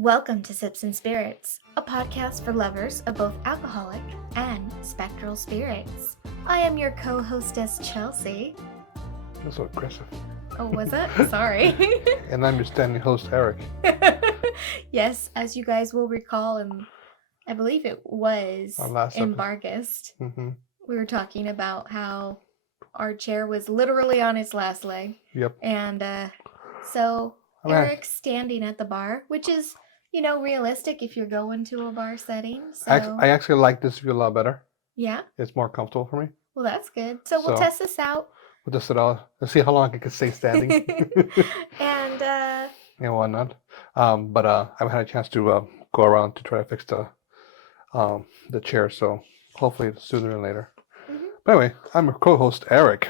Welcome to Sips and Spirits, a podcast for lovers of both alcoholic and spectral spirits. I am your co-hostess, Chelsea. That's so aggressive. Oh, was it? Sorry. And I'm your standing host, Eric. Yes, as you guys will recall, and I believe it was Our last in episode. Bargust, Mm-hmm. we were talking about how our chair was literally on its last leg. Yep. And so All right. Eric's standing at the bar, which is, realistic if you're going to a bar setting. So I actually like this view a lot better. yeah. It's more comfortable for me. Well, that's good. So we'll So- test this out. We'll just sit out. Let's see how long I can stay standing. And And whatnot. But I haven't had a chance to go around to try to fix the chair. So hopefully sooner than later. Mhm. But anyway, I'm your co-host, Eric.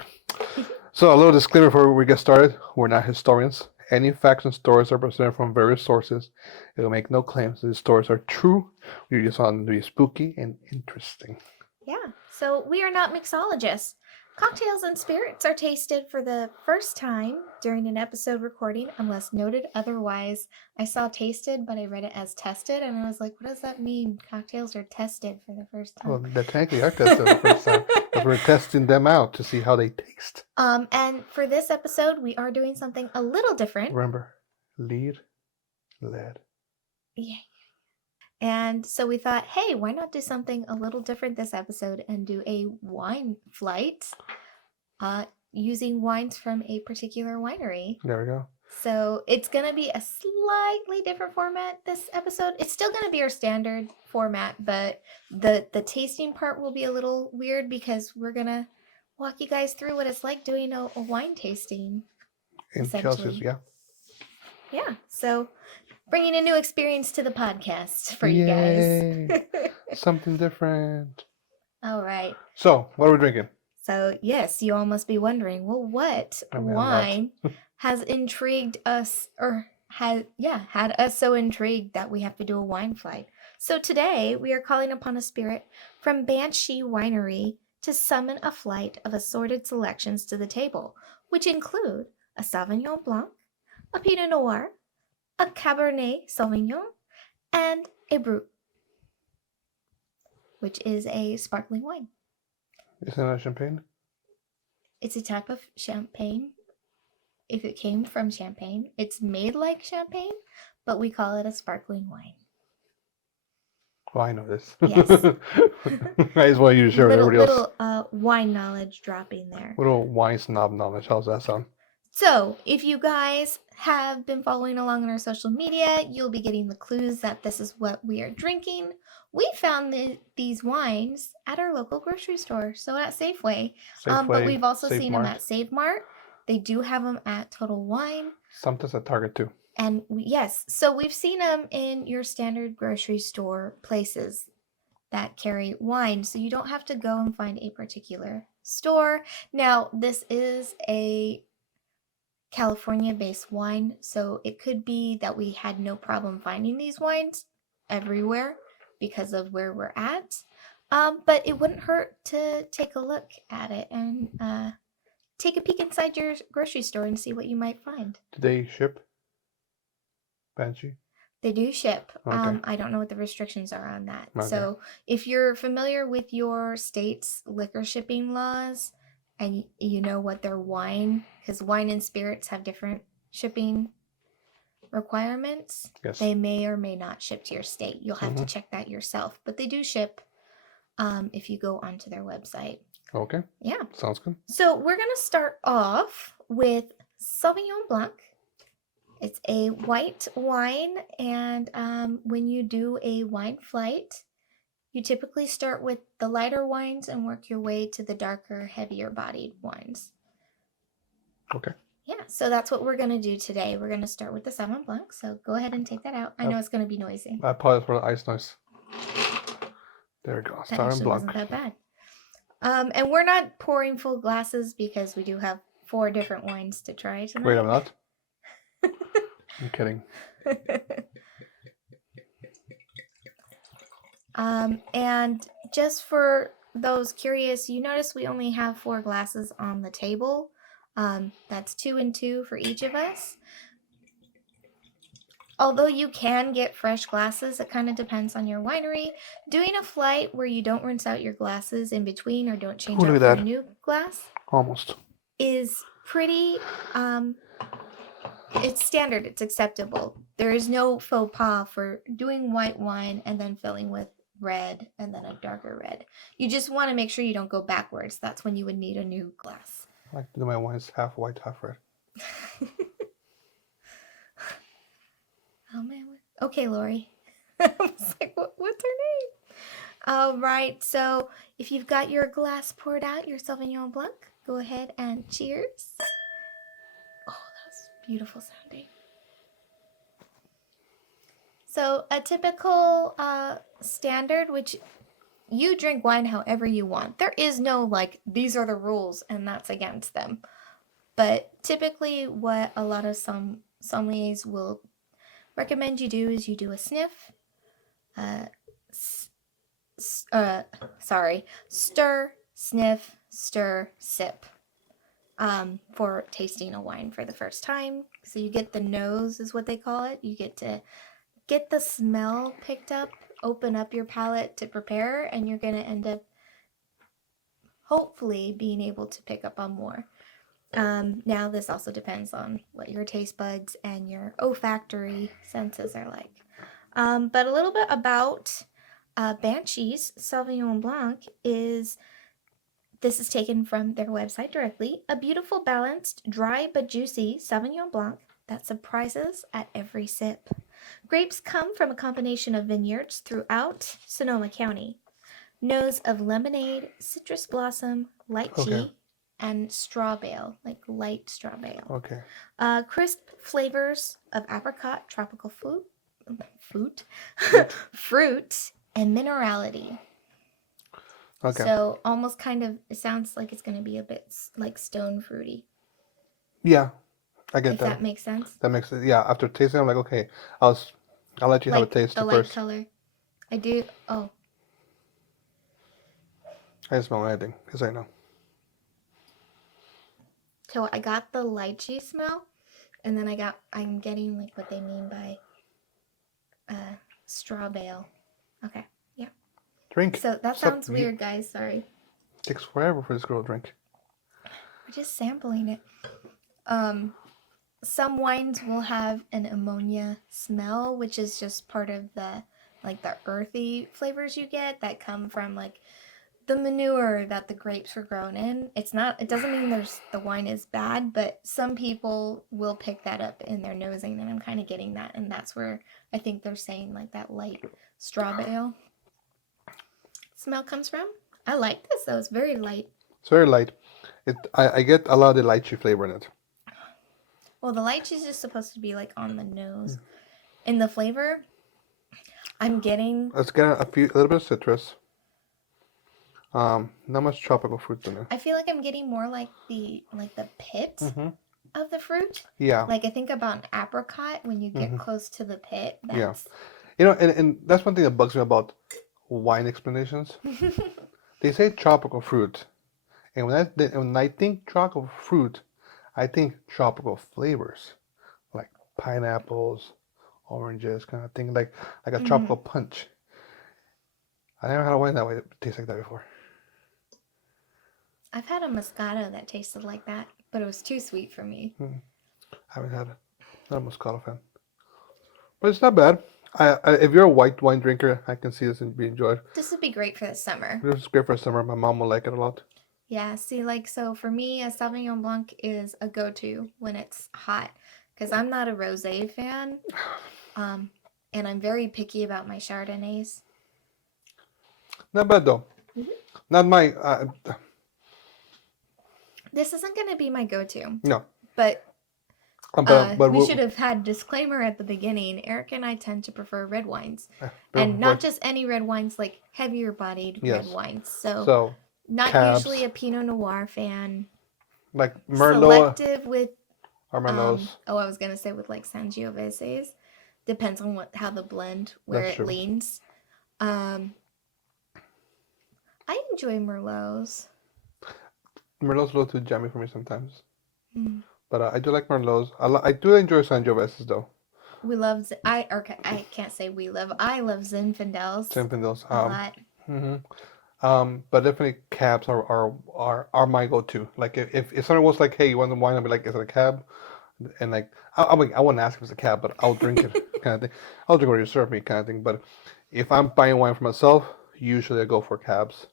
So a little disclaimer before we get started. We're not historians. Any facts and stories are presented from various sources. It will make no claims that these stories are true. We just want them to be spooky and interesting. yeah, so we are not mixologists. Cocktails and spirits are tasted for the first time during an episode recording unless noted otherwise. I saw tasted, but I read it as tested, and I was like, what does that mean? Cocktails are tested for the first time. Well, they technically are tested the first time. Because we're testing them out to see how they taste. And for this episode, we are doing something a little different. Remember, lead, led. Yeah. And so we thought, hey, why not do something a little different this episode and do a wine flight using wines from a particular winery. There we go. So it's going to be a slightly different format this episode. It's still going to be our standard format, but the tasting part will be a little weird because we're going to walk you guys through what it's like doing a wine tasting. In Essentially. Chelsea's, yeah. Yeah, so bringing a new experience to the podcast for you guys. Something different. All right. So, what are we drinking? So, yes, you all must be wondering, well, what I mean, I'm not. wine has intrigued us or had us so intrigued that we have to do a wine flight. So today we are calling upon a spirit from Banshee Winery to summon a flight of assorted selections to the table, which include a Sauvignon Blanc, a Pinot Noir, a Cabernet Sauvignon, and a Brut, which is a sparkling wine. Isn't that champagne? It's a type of champagne. If it came from champagne, it's made like champagne, but we call it a sparkling wine. Well, I know this. Yes. I just want you to share with everybody else. Little wine knowledge dropping there. Little wine snob knowledge. How's that sound? So, if you guys have been following along on our social media, you'll be getting the clues that this is what we are drinking. We found these wines at our local grocery store, so at Safeway. But we've also seen them at Save Mart. They do have them at Total Wine. Sometimes at Target too. And yes, so we've seen them in your standard grocery store places that carry wine, so you don't have to go and find a particular store. Now, this is a California-based wine, so it could be that we had no problem finding these wines everywhere because of where we're at. But it wouldn't hurt to take a look at it and take a peek inside your grocery store and see what you might find. Do they ship? Banshee? They do ship. Okay. I don't know what the restrictions are on that. Okay. So if you're familiar with your state's liquor shipping laws and you know what their wine, because wine and spirits have different shipping requirements, Yes. they may or may not ship to your state. You'll have to Mhm. check that yourself. But they do ship if you go onto their website. Okay. Yeah. Sounds good. So we're going to start off with Sauvignon Blanc. It's a white wine, and when you do a wine flight, you typically start with the lighter wines and work your way to the darker, heavier bodied wines. Okay. Yeah, so that's what we're going to do today. We're going to start with the Sauvignon Blanc, so go ahead and take that out. I know it's going to be noisy. I apologize for the ice noise. There we go. That Sauvignon actually Blanc. wasn't that bad. And we're not pouring full glasses because we do have 4 different wines to try tonight. Wait, I'm not? I'm kidding. And just for those curious, you notice we only have 4 glasses on the table. That's 2 and 2 for each of us. Although you can get fresh glasses, it kind of depends on your winery. Doing a flight where you don't rinse out your glasses in between or don't change Who knew out for a that? new glass Almost. is pretty it's standard, it's acceptable. There is no faux pas for doing white wine and then filling with red and then a darker red. You just want to make sure you don't go backwards. That's when you would need a new glass. I like to do my wines half white, half red. Oh man. Okay, Lori. I was like, what's her name? All right. So if you've got your glass poured out, your Sauvignon Blanc, go ahead and cheers. Oh, that was beautiful sounding. So a typical standard, which you drink wine however you want. There is no like, these are the rules and that's against them. But typically what a lot of sommeliers will recommend you do is you do a sniff, stir, sniff, stir, sip, for tasting a wine for the first time. So you get the nose is what they call it. You get to get the smell picked up, open up your palate to prepare, and you're going to end up hopefully being able to pick up on more. Now this also depends on what your taste buds and your olfactory senses are like. But a little bit about Banshee's Sauvignon Blanc is, this is taken from their website directly, a beautiful, balanced, dry but juicy Sauvignon Blanc that surprises at every sip. Grapes come from a combination of vineyards throughout Sonoma County. Nose of lemonade, citrus blossom, lychee, Okay. and straw bale, like light straw bale. Okay. Crisp flavors of apricot, tropical fruit, and minerality. Okay. So almost kind of, it sounds like it's going to be a bit like stone fruity. Yeah, I get If that. that makes sense. That makes it. Yeah. After tasting, I'm like, okay, I'll let you have a Like taste the light first. color. I do. Oh, I didn't smell anything because I know. so I got the lychee smell, and then I'm getting like what they mean by straw bale. Okay, yeah. Drink. So that sounds weird, guys. Sorry. Takes forever for this girl to drink. We're just sampling it. Some wines will have an ammonia smell, which is just part of the earthy flavors you get that come from like the manure that the grapes were grown in. It doesn't mean the wine is bad, but some people will pick that up in their nosing, and I'm kind of getting that, and that's where I think they're saying like that light straw bale smell comes from. I like this though, it's very light. It's very light. I get a lot of the lychee flavor in it. Well, the lychee is just supposed to be like on the nose. In the flavor, I'm getting. Let's get a little bit of citrus. Not much tropical fruits in there. I feel like I'm getting more like the pit of the fruit. Yeah. Like I think about an apricot when you get close to the pit. Yeah. You know, and that's one thing that bugs me about wine explanations. They say tropical fruit, and when I think tropical fruit, I think tropical flavors, like pineapples, oranges, kind of thing, like a tropical punch. I never had a wine that way that tastes like that before. I've had a Moscato that tasted like that, but it was too sweet for me. I haven't had it. Not a Moscato fan, but it's not bad. If you're a white wine drinker, I can see this and be enjoyed. This would be great for the summer. This is great for summer. My mom will like it a lot. Yeah, see, like, so for me, a Sauvignon Blanc is a go-to when it's hot, because I'm not a rosé fan, and I'm very picky about my Chardonnays. Not bad though. Not my. This isn't going to be my go-to. No. But we should have had disclaimer at the beginning. Eric and I tend to prefer red wines, and not just any red wines, like heavier bodied red wines. So not cabs, usually a Pinot Noir fan. Like Merlot. Selective with. Or Merlots. I was gonna say with like Sangioveses. Depends on how the blend where That's it true. leans. I enjoy Merlots. Merlot's a little too jammy for me sometimes. But I do like Merlots. I do enjoy Sangioveses though. We love I can't say we love. I love Zinfandels Zinfandels. a lot. But definitely cabs are my go-to. Like if someone was like, "Hey, you want the wine?" I'd be like, "Is it a cab?" And like I wouldn't ask if it's a cab, but I'll drink it kind of thing. I'll drink what you serve me kind of thing. But if I'm buying wine for myself, usually I go for cabs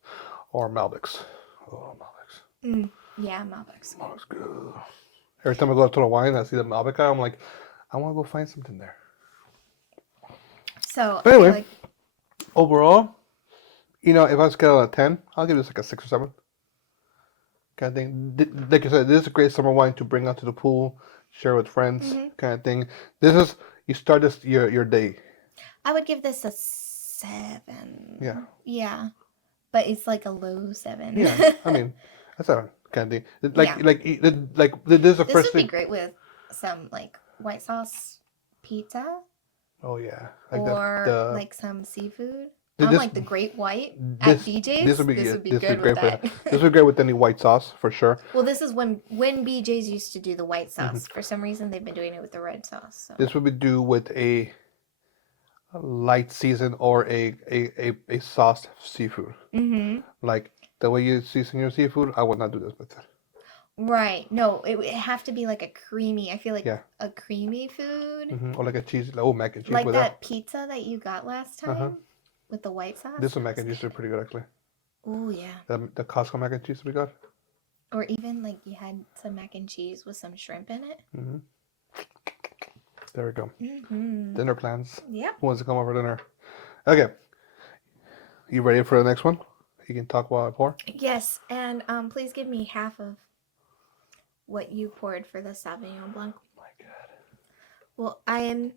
or Malbecs. Oh, Malbecs. Yeah, Malbec's good. Malbecs good. Every time I go to the wine, I see the Malbec, I'm like, I want to go find something there. So But I feel anyway, like overall, if I was to scale out of 10, I'll give this like a 6 or 7 kind of thing. Like I said, this is a great summer wine to bring out to the pool, share with friends kind of thing. You start your day. I would give this a 7. Yeah. Yeah. But it's like a low 7. Yeah, I mean, that's a kind of thing. Yeah. This is the This first would be thing. great with some like white sauce pizza Oh yeah, or like some seafood. th- On this like the great white at this BJ's. would be This would be this would good be with great for that. this would be great with any white sauce for sure. Well, this is when BJ's used to do the white sauce. For some reason, they've been doing it with the red sauce. So. This would be do with a light season or a sauced seafood. Like the way you season your seafood, I would not do this with it. Right. No, it would have to be like a creamy. I feel like Yeah. a creamy food. Or like a cheese, mac and cheese Like with that pizza that you got last time with the white sauce. This one mac and cheese is pretty good actually. Oh yeah. The Costco mac and cheese we got. Or even like you had some mac and cheese with some shrimp in it. There we go. Dinner plans. Yep. Who wants to come over for dinner? Okay. You ready for the next one? You can talk while I pour. Yes, and please give me half of what you poured for the Sauvignon Blanc. Oh my God. Well, I am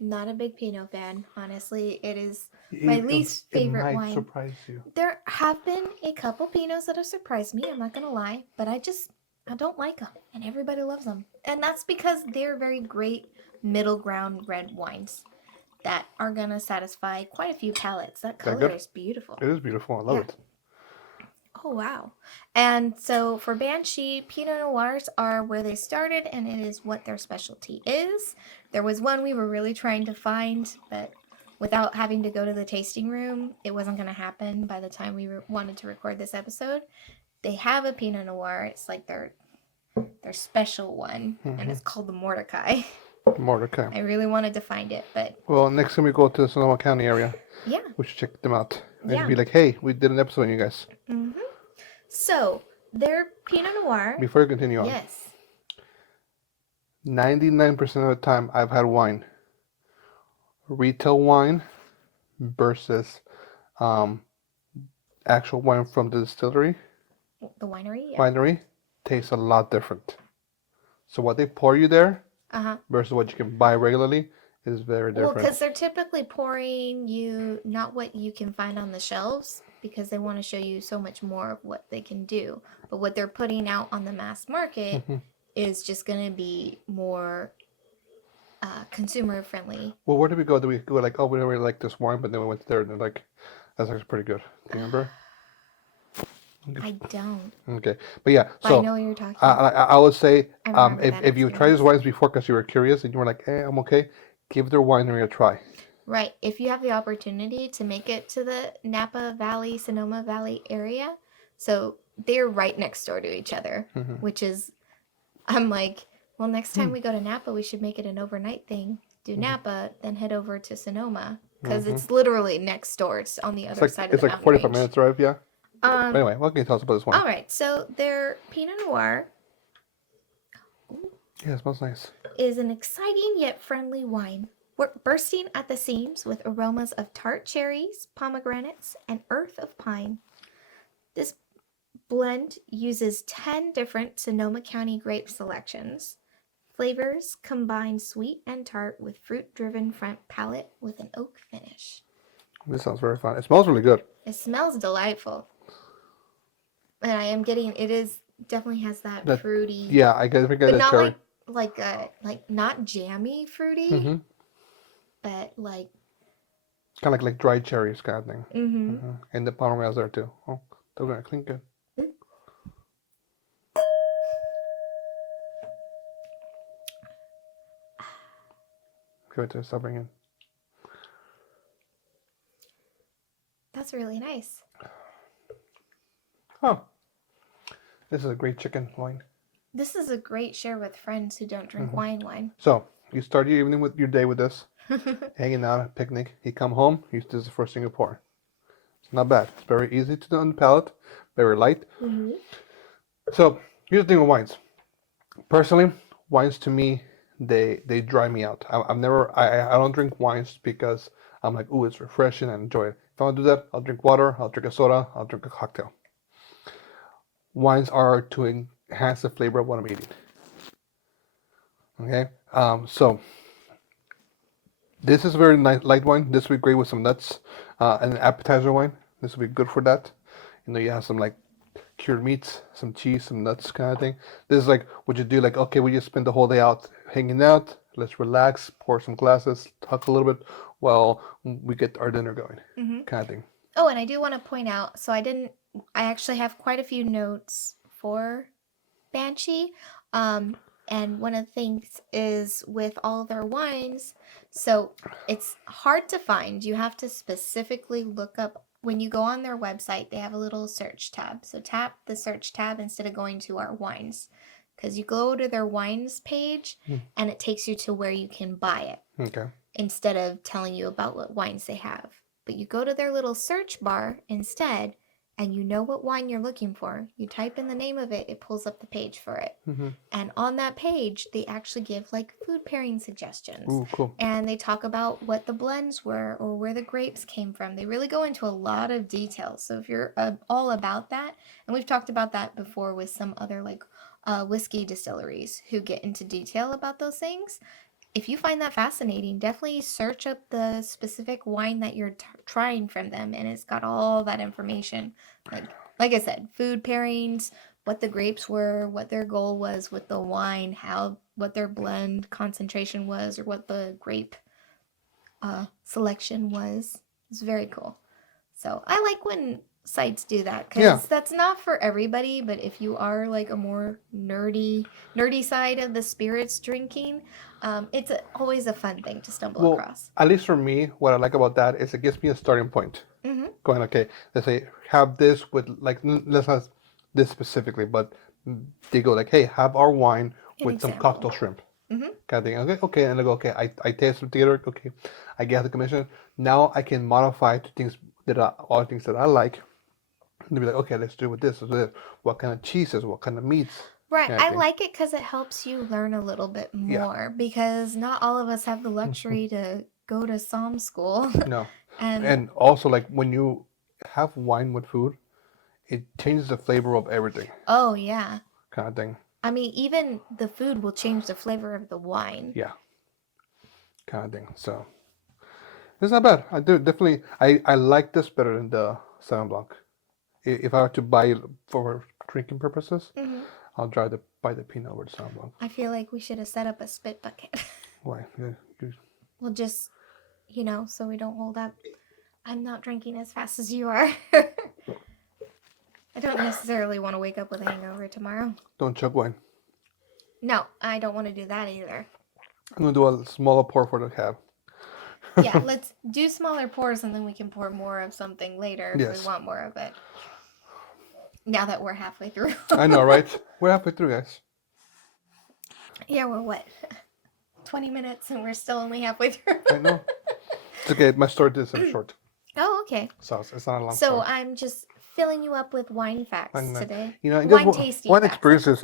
not a big Pinot fan, honestly. It is my least favorite wine. It might wine. surprise you. There have been a couple Pinots that have surprised me, I'm not going to lie, but I don't like them, and everybody loves them. And that's because they're very great middle ground red wines that are going to satisfy quite a few palates. That color is beautiful. It is beautiful. I love it. Oh, wow. And so for Banshee, Pinot Noirs are where they started, and it is what their specialty is. There was one we were really trying to find, but without having to go to the tasting room, it wasn't going to happen by the time we wanted to record this episode. They have a Pinot Noir. It's like their special one, and it's called the Mordecai. Mordecai. I really wanted to find it, but... Well, next time we go to the Sonoma County area, we should check them out. And be like, hey, we did an episode on you guys. So, their Pinot Noir... Before you continue on. Yes. 99% of the time I've had wine. Retail wine versus actual wine from the distillery. The winery? Yeah. Winery tastes a lot different. So what they pour you there versus what you can buy regularly is very different. Well, because they're typically pouring you not what you can find on the shelves, because they want to show you so much more of what they can do. But what they're putting out on the mass market is just going to be more consumer friendly. Well, where did we go? Did we go like, oh, we don't really like this wine, but then we went there and they're like, that's actually pretty good. Do you remember? I don't. Okay, but yeah. But So I know what you're talking about. I would say, I remember if you tried these wines before because you were curious and you were like, hey, I'm okay, give their winery a try. Right. If you have the opportunity to make it to the Napa Valley, Sonoma Valley area, so they're right next door to each other, which is, I'm like, well, next time we go to Napa, we should make it an overnight thing. Do Napa, then head over to Sonoma, because it's literally next door. It's on the other side of the mountain. It's like 45 minutes drive, yeah. But anyway, what can you tell us about this wine? All right, so their Pinot Noir Yeah, it smells nice. is an exciting yet friendly wine. We're bursting at the seams with aromas of tart cherries, pomegranates, and earth of pine. This blend uses 10 different Sonoma County grape selections. Flavors combine sweet and tart with fruit-driven front palate with an oak finish. This sounds very fun. It smells really good. It smells delightful. And I am getting, it is, definitely has that fruity. Yeah, I guess we got but not cherry. like not jammy fruity, but like. Kind of like dried cherries kind of thing. And the pomegranates there too. Oh, they're going to clean good. Give it to stop bringing. That's really nice. Oh, this is a great chicken wine. This is a great share with friends who don't drink wine. So you start your evening with your day with this, hanging out, a picnic. You come home, this is the first thing you pour. It's not bad. It's very easy to do on the palate, very light. So here's the thing with wines. Personally, wines to me, they dry me out. I don't drink wines because I'm like, ooh, it's refreshing and enjoy it. If I want to do that, I'll drink water, I'll drink a soda, I'll drink a cocktail. Wines are to enhance the flavor of what I'm eating. Okay, so this is a very nice light wine. This would be great with some nuts, an appetizer wine. This would be good for that. You have some like cured meats, some cheese, some nuts kind of thing. This is like what you do, like, okay, we just spend the whole day out hanging out. Let's relax, pour some glasses, talk a little bit while we get our dinner going, kind of thing. Oh, and I do want to point out, so I actually have quite a few notes for Banshee. And one of the things is with all their wines, so it's hard to find. You have to specifically look up. When you go on their website, they have a little search tab. So tap the search tab instead of going to our wines. Because you go to their wines page and it takes you to where you can buy it. Okay. Instead of telling you about what wines they have. But you go to their little search bar instead and you know what wine you're looking for. You type in the name of it, it pulls up the page for it. And on that page, they actually give like food pairing suggestions. Ooh, cool. And they talk about what the blends were or where the grapes came from. They really go into a lot of details. So if you're all about that, and we've talked about that before with some other like whiskey distilleries who get into detail about those things. If you find that fascinating, definitely search up the specific wine that you're trying from them, and it's got all that information. Like I said, food pairings, what the grapes were, what their goal was with the wine, what their blend concentration was, or what the grape selection was. It's very cool. So I like when sites do that because that's not for everybody, but if you are like a more nerdy side of the spirits drinking, it's always a fun thing to stumble across. At least for me, what I like about that is it gives me a starting point. Going, okay, let's say have this with like, let's not this specifically, but they go like, hey, have our wine with some cocktail shrimp. Kind of thing. Okay, and I go, okay, I taste it together. Okay, I get the commission. Now I can modify to things that are all things that I like. And be like, okay, let's do it with this. What kind of cheeses? What kind of meats? Right. I like it because it helps you learn a little bit more because not all of us have the luxury to go to som school. No. And also, like, when you have wine with food, it changes the flavor of everything. Oh, yeah. Kind of thing. I mean, even the food will change the flavor of the wine. Yeah. Kind of thing. So, it's not bad. I do definitely, I like this better than the Sauvignon Blanc. If I were to buy it for drinking purposes, I'll try to buy the Pinot over the Sauvignon Blanc. I feel like we should have set up a spit bucket. Why? We'll just, so we don't hold up. I'm not drinking as fast as you are. I don't necessarily want to wake up with a hangover tomorrow. Don't chug wine. No, I don't want to do that either. I'm going to do a smaller pour for the cab. Yeah, let's do smaller pours and then we can pour more of something later if we want more of it. Now that we're halfway through. I know, right? We're halfway through, guys. Yeah, we're what? 20 minutes and we're still only halfway through. I know. It's okay. My story is short. Oh, okay. So it's not a long story. So I'm just filling you up with wine facts today. Wine tasting wine experiences.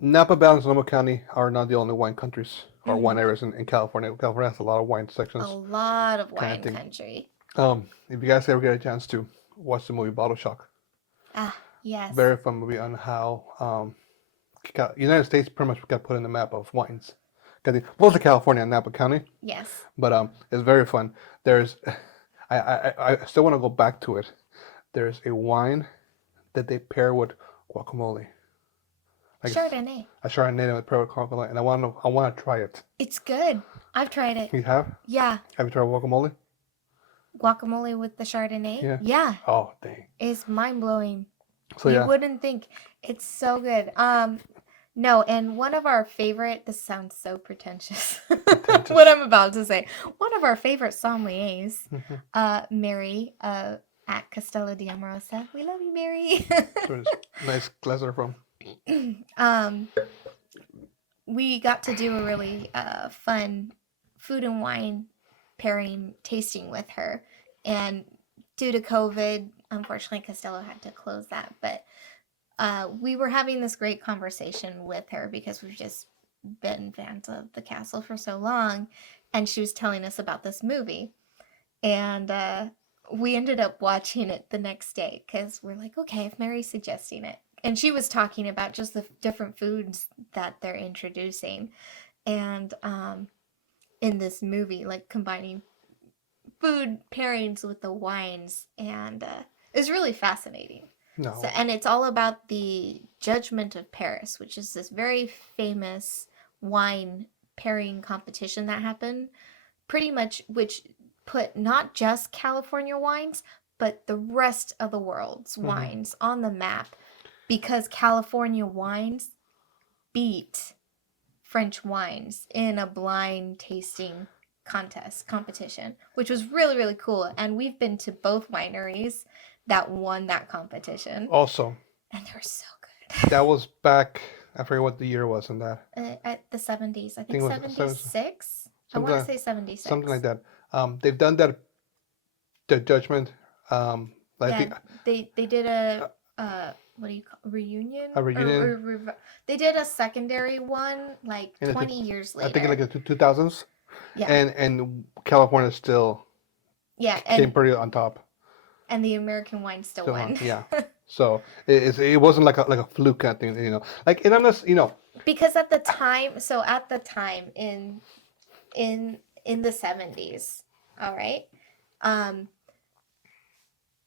Napa Valley and Sonoma County are not the only wine countries or wine areas in California. California has a lot of wine sections. A lot of wine country. If you guys ever get a chance to watch the movie Bottle Shock. Ah, yes. Very fun movie on how United States pretty much got put in the map of wines. Most of California and Napa County. Yes. But it's very fun. There's, I still want to go back to it. There's a wine that they pair with guacamole. Like Chardonnay. A Chardonnay with paired with guacamole, and I want to try it. It's good. I've tried it. You have? Yeah. Have you tried guacamole? Guacamole with the Chardonnay? Yeah. Yeah. Oh, dang. It's mind blowing. So you wouldn't think. It's so good. No, and one of our favorite, this sounds so pretentious, Pretentious. what I'm about to say. One of our favorite sommeliers, Mhm. Mary, at Castello di Amorosa. We love you, Mary. So it's nice glass are from. um, we got to do a really fun food and wine pairing tasting with her. And due to COVID, unfortunately, Castello had to close that. But we were having this great conversation with her because we've just been fans of the castle for so long. And she was telling us about this movie. And we ended up watching it the next day because we're like, okay, if Mary's suggesting it. And she was talking about just the different foods that they're introducing. And in this movie, like combining food pairings with the wines. And it's really fascinating. So, No. and it's all about the Judgment of Paris, which is this very famous wine pairing competition that happened, pretty much, which put not just California wines, but the rest of the world's Hmm. wines on the map because California wines beat French wines in a blind tasting competition, which was really, really cool. And we've been to both wineries that won that competition, Also, and they were so good. that was back. I forget what the year was on that. At the 70s, I I think think it was 76. I something want to like, say 76. something like that. They've done that. The judgment. I Yeah, think they did what do you call reunion a reunion they did a secondary one like in 20 years I think in like later. the 2000s, Yeah, and California still yeah, came pretty on top. and the American wine still Still on, won. yeah. So it wasn't like a fluke kind of thing, Like and unless Because at the time, so at the time in the 70s, all right, um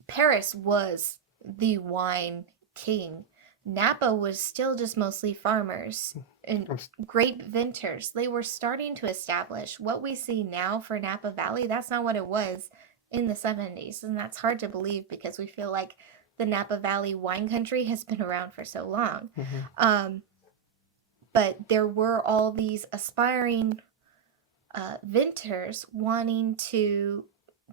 Paris was the wine king. Napa was still just mostly farmers and I'm grape vintners. They were starting to establish what we see now for Napa Valley. That's not what it was in the 70s. And that's hard to believe because we feel like the Napa Valley wine country has been around for so long. mhm. Um, but there were all these aspiring vintners wanting to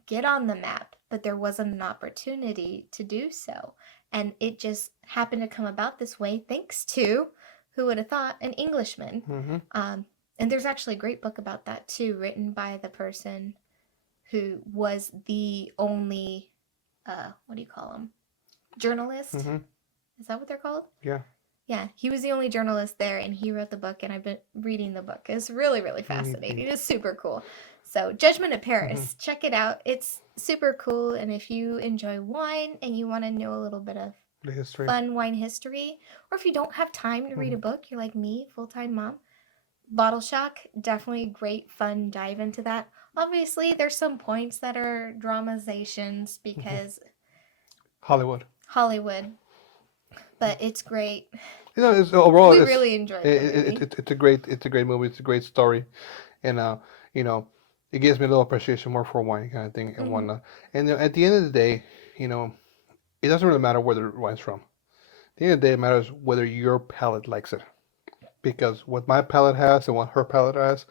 get on the map, but there wasn't an opportunity to do so. And it just happened to come about this way thanks to, who would have thought, an Englishman. Mhm. And there's actually a great book about that too, written by the person who was the only, what do you call them? Journalist? Mhm. Is that what they're called? Yeah. Yeah, he was the only journalist there, and he wrote the book, and I've been reading the book. It's really, really fascinating. It's super cool. So, Judgment of Mhm. Paris, check it out. It's super cool, and if you enjoy wine and you want to know a little bit of The history. fun wine history, or if you don't have time to read a Mhm. book, you're like me, full-time mom, Bottle Shock, definitely great fun dive into that. Obviously, there's some points that are dramatizations because Hollywood. Hollywood, but it's great. It's overall We really enjoyed the movie. it's a great movie. It's a great story, and you know, it gives me a little appreciation more for wine kind of thing and Hmm. whatnot. And at the end of the day, you know, it doesn't really matter where the wine's from. At the end of the day, it matters whether your palate likes it. Because what my palate has and what her palate has,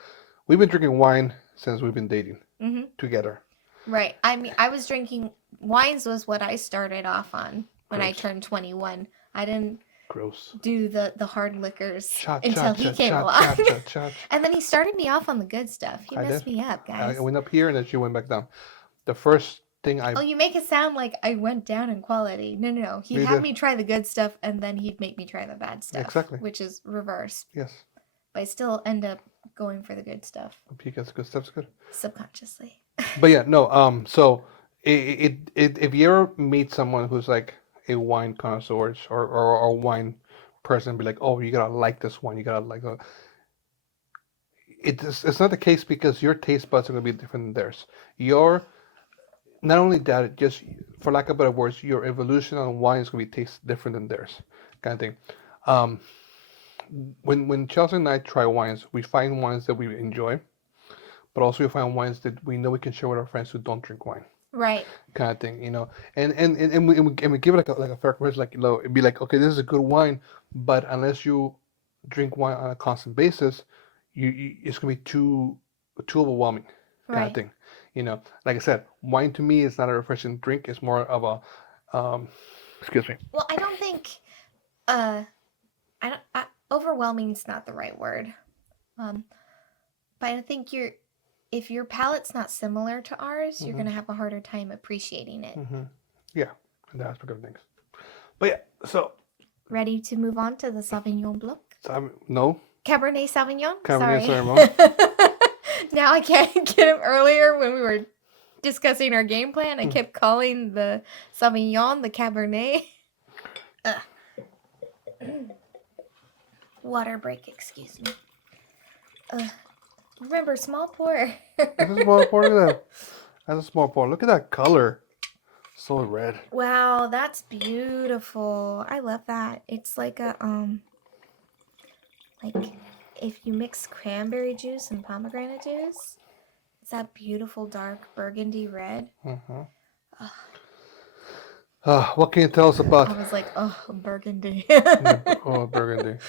we've been drinking wine since we've been dating Hmm. together. Right. I mean, I was drinking wines was what I started off on when I Gross. turned 21. I didn't Gross. do the hard liquors Cha cha until he cha came cha along. cha cha cha. And then he started me off on the good stuff. He I messed did. me up, I guys. went up here and then she went back down. The first thing I Oh, you make it sound like I went down in quality. No, no, no. He'd we have did me try the good stuff and then he'd make me try the bad stuff, exactly. which is reverse. Yes. But I still end up going for the good stuff Because good stuff's good. subconsciously. But yeah, no. So if you ever meet someone who's like a wine connoisseur or wine person, be like, oh, you gotta like this wine. You gotta like. It's not the case because your taste buds are gonna be different than theirs. Your not only that, just for lack of better words, your evolution on wine is gonna be taste different than theirs, kind of thing. Um, when Chelsea and I try wines, we find wines that we enjoy, but also we find wines that we know we can share with our friends who don't drink wine, Right. kind of thing. And we give it like a fair question, like it'd be like, okay, this is a good wine, but unless you drink wine on a constant basis, it's gonna be too overwhelming kind of Right. thing. Like I said, wine to me is not a refreshing drink. It's more of excuse me. Well, I don't think uh I don't overwhelming is not the right word. Um but I think if your palate's not similar to ours, you're Hmm. going to have a harder time appreciating it. Hmm. Yeah, in that aspect of things. But yeah, so Ready to move on to the Sauvignon Blanc? no, Cabernet Sauvignon? Cabernet Sorry. Sauvignon. Now I can't get him earlier when we were discussing our game plan. I kept calling the Sauvignon the Cabernet. Ugh. Water break, excuse me. Remember, small pour. That's a small pour. Look at that. That's a small pour. Look at that color. So red. Wow, that's beautiful. I love that. It's like like if you mix cranberry juice and pomegranate juice, it's that beautiful dark burgundy red. Hmm. What can you tell us about I was like, oh, burgundy. Burgundy?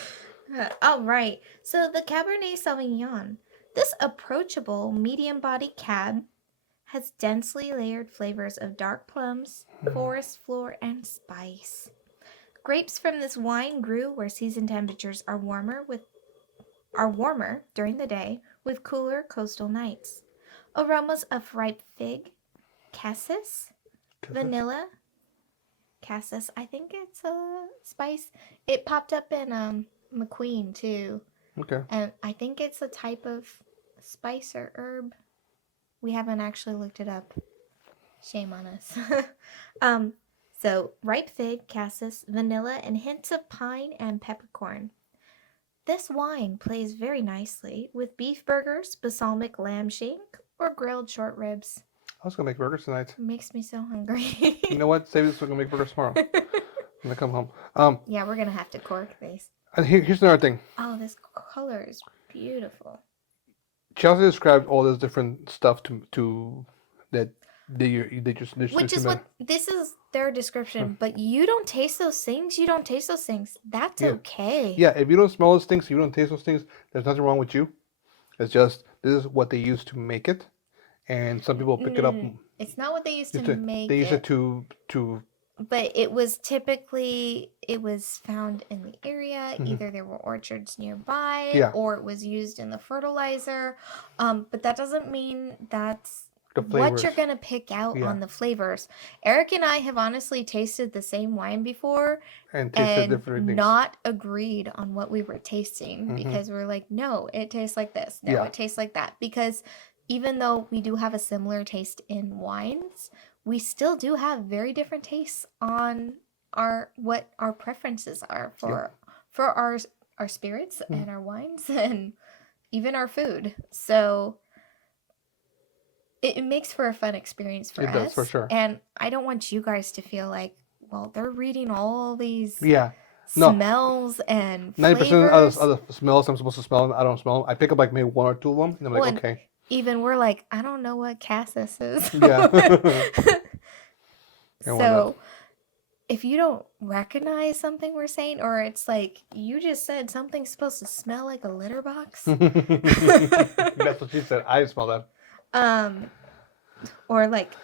All right. So the Cabernet Sauvignon, this approachable medium body cab has densely layered flavors of dark plums, forest floor, and spice. Grapes from this wine grew where season temperatures are warmer during the day with cooler coastal nights. Aromas of ripe fig, cassis, vanilla, cassis, I think it's a spice. It popped up in McQueen too. Okay. And I think it's a type of spice or herb. We haven't actually looked it up. Shame on us. So ripe fig, cassis, vanilla, and hints of pine and peppercorn. This wine plays very nicely with beef burgers, balsamic lamb shank, or grilled short ribs. I was gonna make burgers tonight. It makes me so hungry. You know what? Save this. We're gonna make burgers tomorrow when I come home. Yeah, we're gonna have to cork these. And here's another thing. Oh, this color is beautiful. Chelsea described all this different stuff to that they just Which is what this is their description, but you don't taste those things. You don't taste those things. That's okay. Yeah, if you don't smell those things, if you don't taste those things, there's nothing wrong with you. It's just this is what they use to make it, and some people pick it up. It's not what they used to make. They use it to. But it was found in the area. Either there were orchards nearby, or it was used in the fertilizer. But that doesn't mean that's what you're gonna pick out on the flavors. Eric and I have honestly tasted the same wine before and tasted different things. Not agreed on what we were tasting because we're like, no, it tastes like this. No, it tastes like that. Because even though we do have a similar taste in wines, we still do have very different tastes on what our preferences are for our spirits and our wines and even our food. So it makes for a fun experience for us. It does, for sure. And I don't want you guys to feel like, well, they're reading all these smells and 90% of the smells I'm supposed to smell, I don't smell them. I pick up like maybe one or two of them, and I'm like, okay. Even we're like, I don't know what cassis is. Yeah. So if you don't recognize something we're saying, or it's like you just said something's supposed to smell like a litter box. That's what she said. I smell that. Or like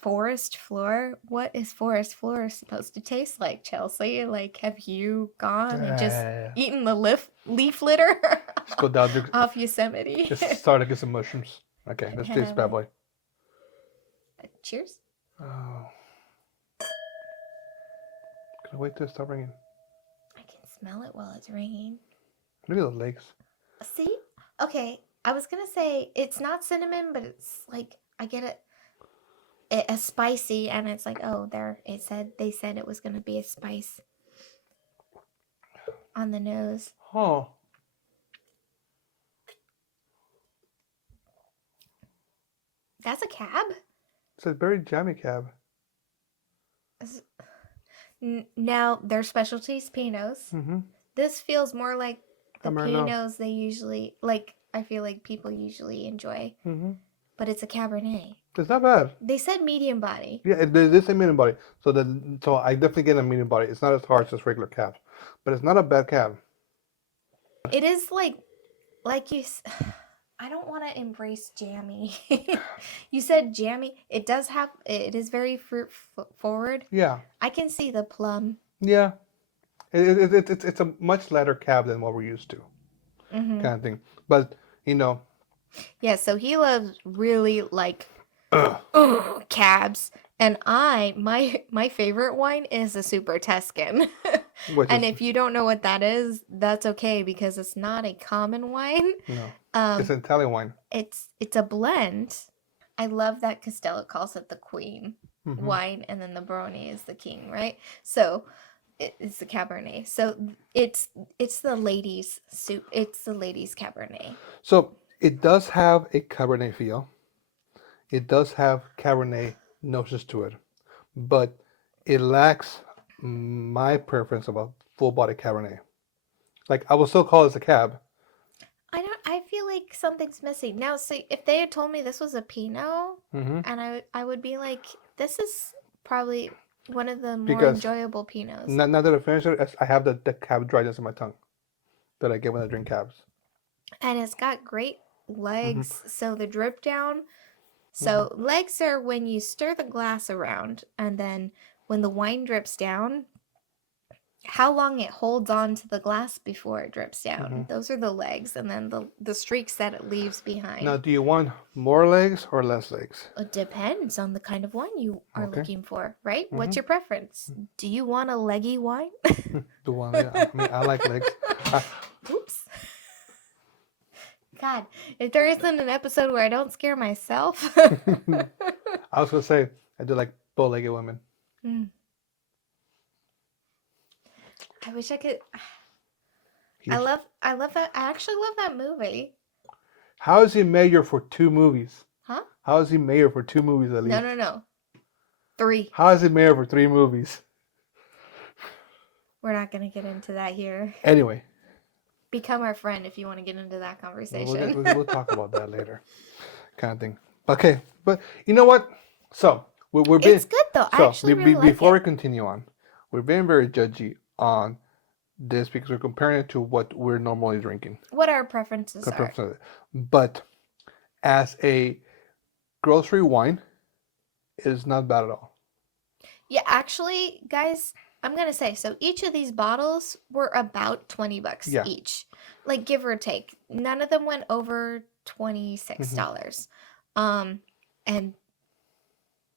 forest floor. What is forest floor supposed to taste like, Chelsea? Like, have you gone and just eaten the leaf litter just go down off Yosemite? Just start to get some mushrooms. Okay, let's taste bad boy. Cheers. Oh. Can I wait till it stop ringing? I can smell it while it's ringing. Look at the legs. See? Okay. I was gonna say it's not cinnamon, but it's like I get a spicy, and it's like, oh, they said it was gonna be a spice on the nose. Oh. That's a cab? It's a very jammy cab. Now their specialties Pinots. This feels more like the Pinots they usually like. I feel like people usually enjoy, but it's a Cabernet. It's not bad. They said medium body. Yeah, they say medium body. So I definitely get a medium body. It's not as harsh as regular cabs, but it's not a bad cab. It is like you. I don't want to embrace jammy. You said jammy. It does have. It is very fruit forward. Yeah, I can see the plum. yeah. It's a much lighter cab than what we're used to, Mm-hmm. kind of thing. But you know, Yeah. So he loves really like ugh, cabs, and my favorite wine is a Super Tuscan. which And is if you don't know what that is, that's okay because it's not a common wine. no, it's Um, an Italian wine. it's a blend. I love that Costello calls it the queen Hmm. wine, and then the Baroni is the king, right? So it's the Cabernet. So it's the ladies' soup. It's the ladies' Cabernet. So it does have a Cabernet feel. It does have Cabernet notions to it, but it lacks my preference about full body Cabernet. Like I will still call this a cab. I don't. I feel like something's missing now. See, if they had told me this was a Pinot, Hmm. and I would be like, this is probably one of the more Because enjoyable Pinots, now that I finished it, I have the cab dryness in my tongue that I get when I drink cabs. and it's got great Hmm. legs. So the drip down. Hmm. So legs are when you stir the glass around, and then when the wine drips down, how long it holds on to the glass before it drips Hmm. down. Those are the legs, and then the streaks that it leaves Now, behind. do you want more legs or less legs? It depends on the kind of wine you are Okay. looking for, right? Hmm. What's your preference? Do you want a leggy wine? The one, yeah. I mean, I like legs. I, Oops. God, if there isn't an episode where I don't scare myself. I was gonna say I do like bow-legged women. Mm, I wish I could. He's, I love that. I actually love that movie. how is he mayor for 2 movies? Huh? How is he mayor for 2 movies at No, least? no, no. 3. How is he mayor for 3 movies? We're not going to get into that here. Anyway, Become our friend if you want to get into that we'll, conversation. we'll talk about that later, kind of thing. Okay, but you know what? So we're being It's good though. I so actually really like before we it. continue on, we're being very judgy on this because we're comparing it to what we're normally drinking. What our preferences are. But as a grocery wine, it is not bad at all. Yeah, actually, guys, I'm going to say so each of these bottles were about $20 Yeah. each. Like give or take. None of them went over $26. And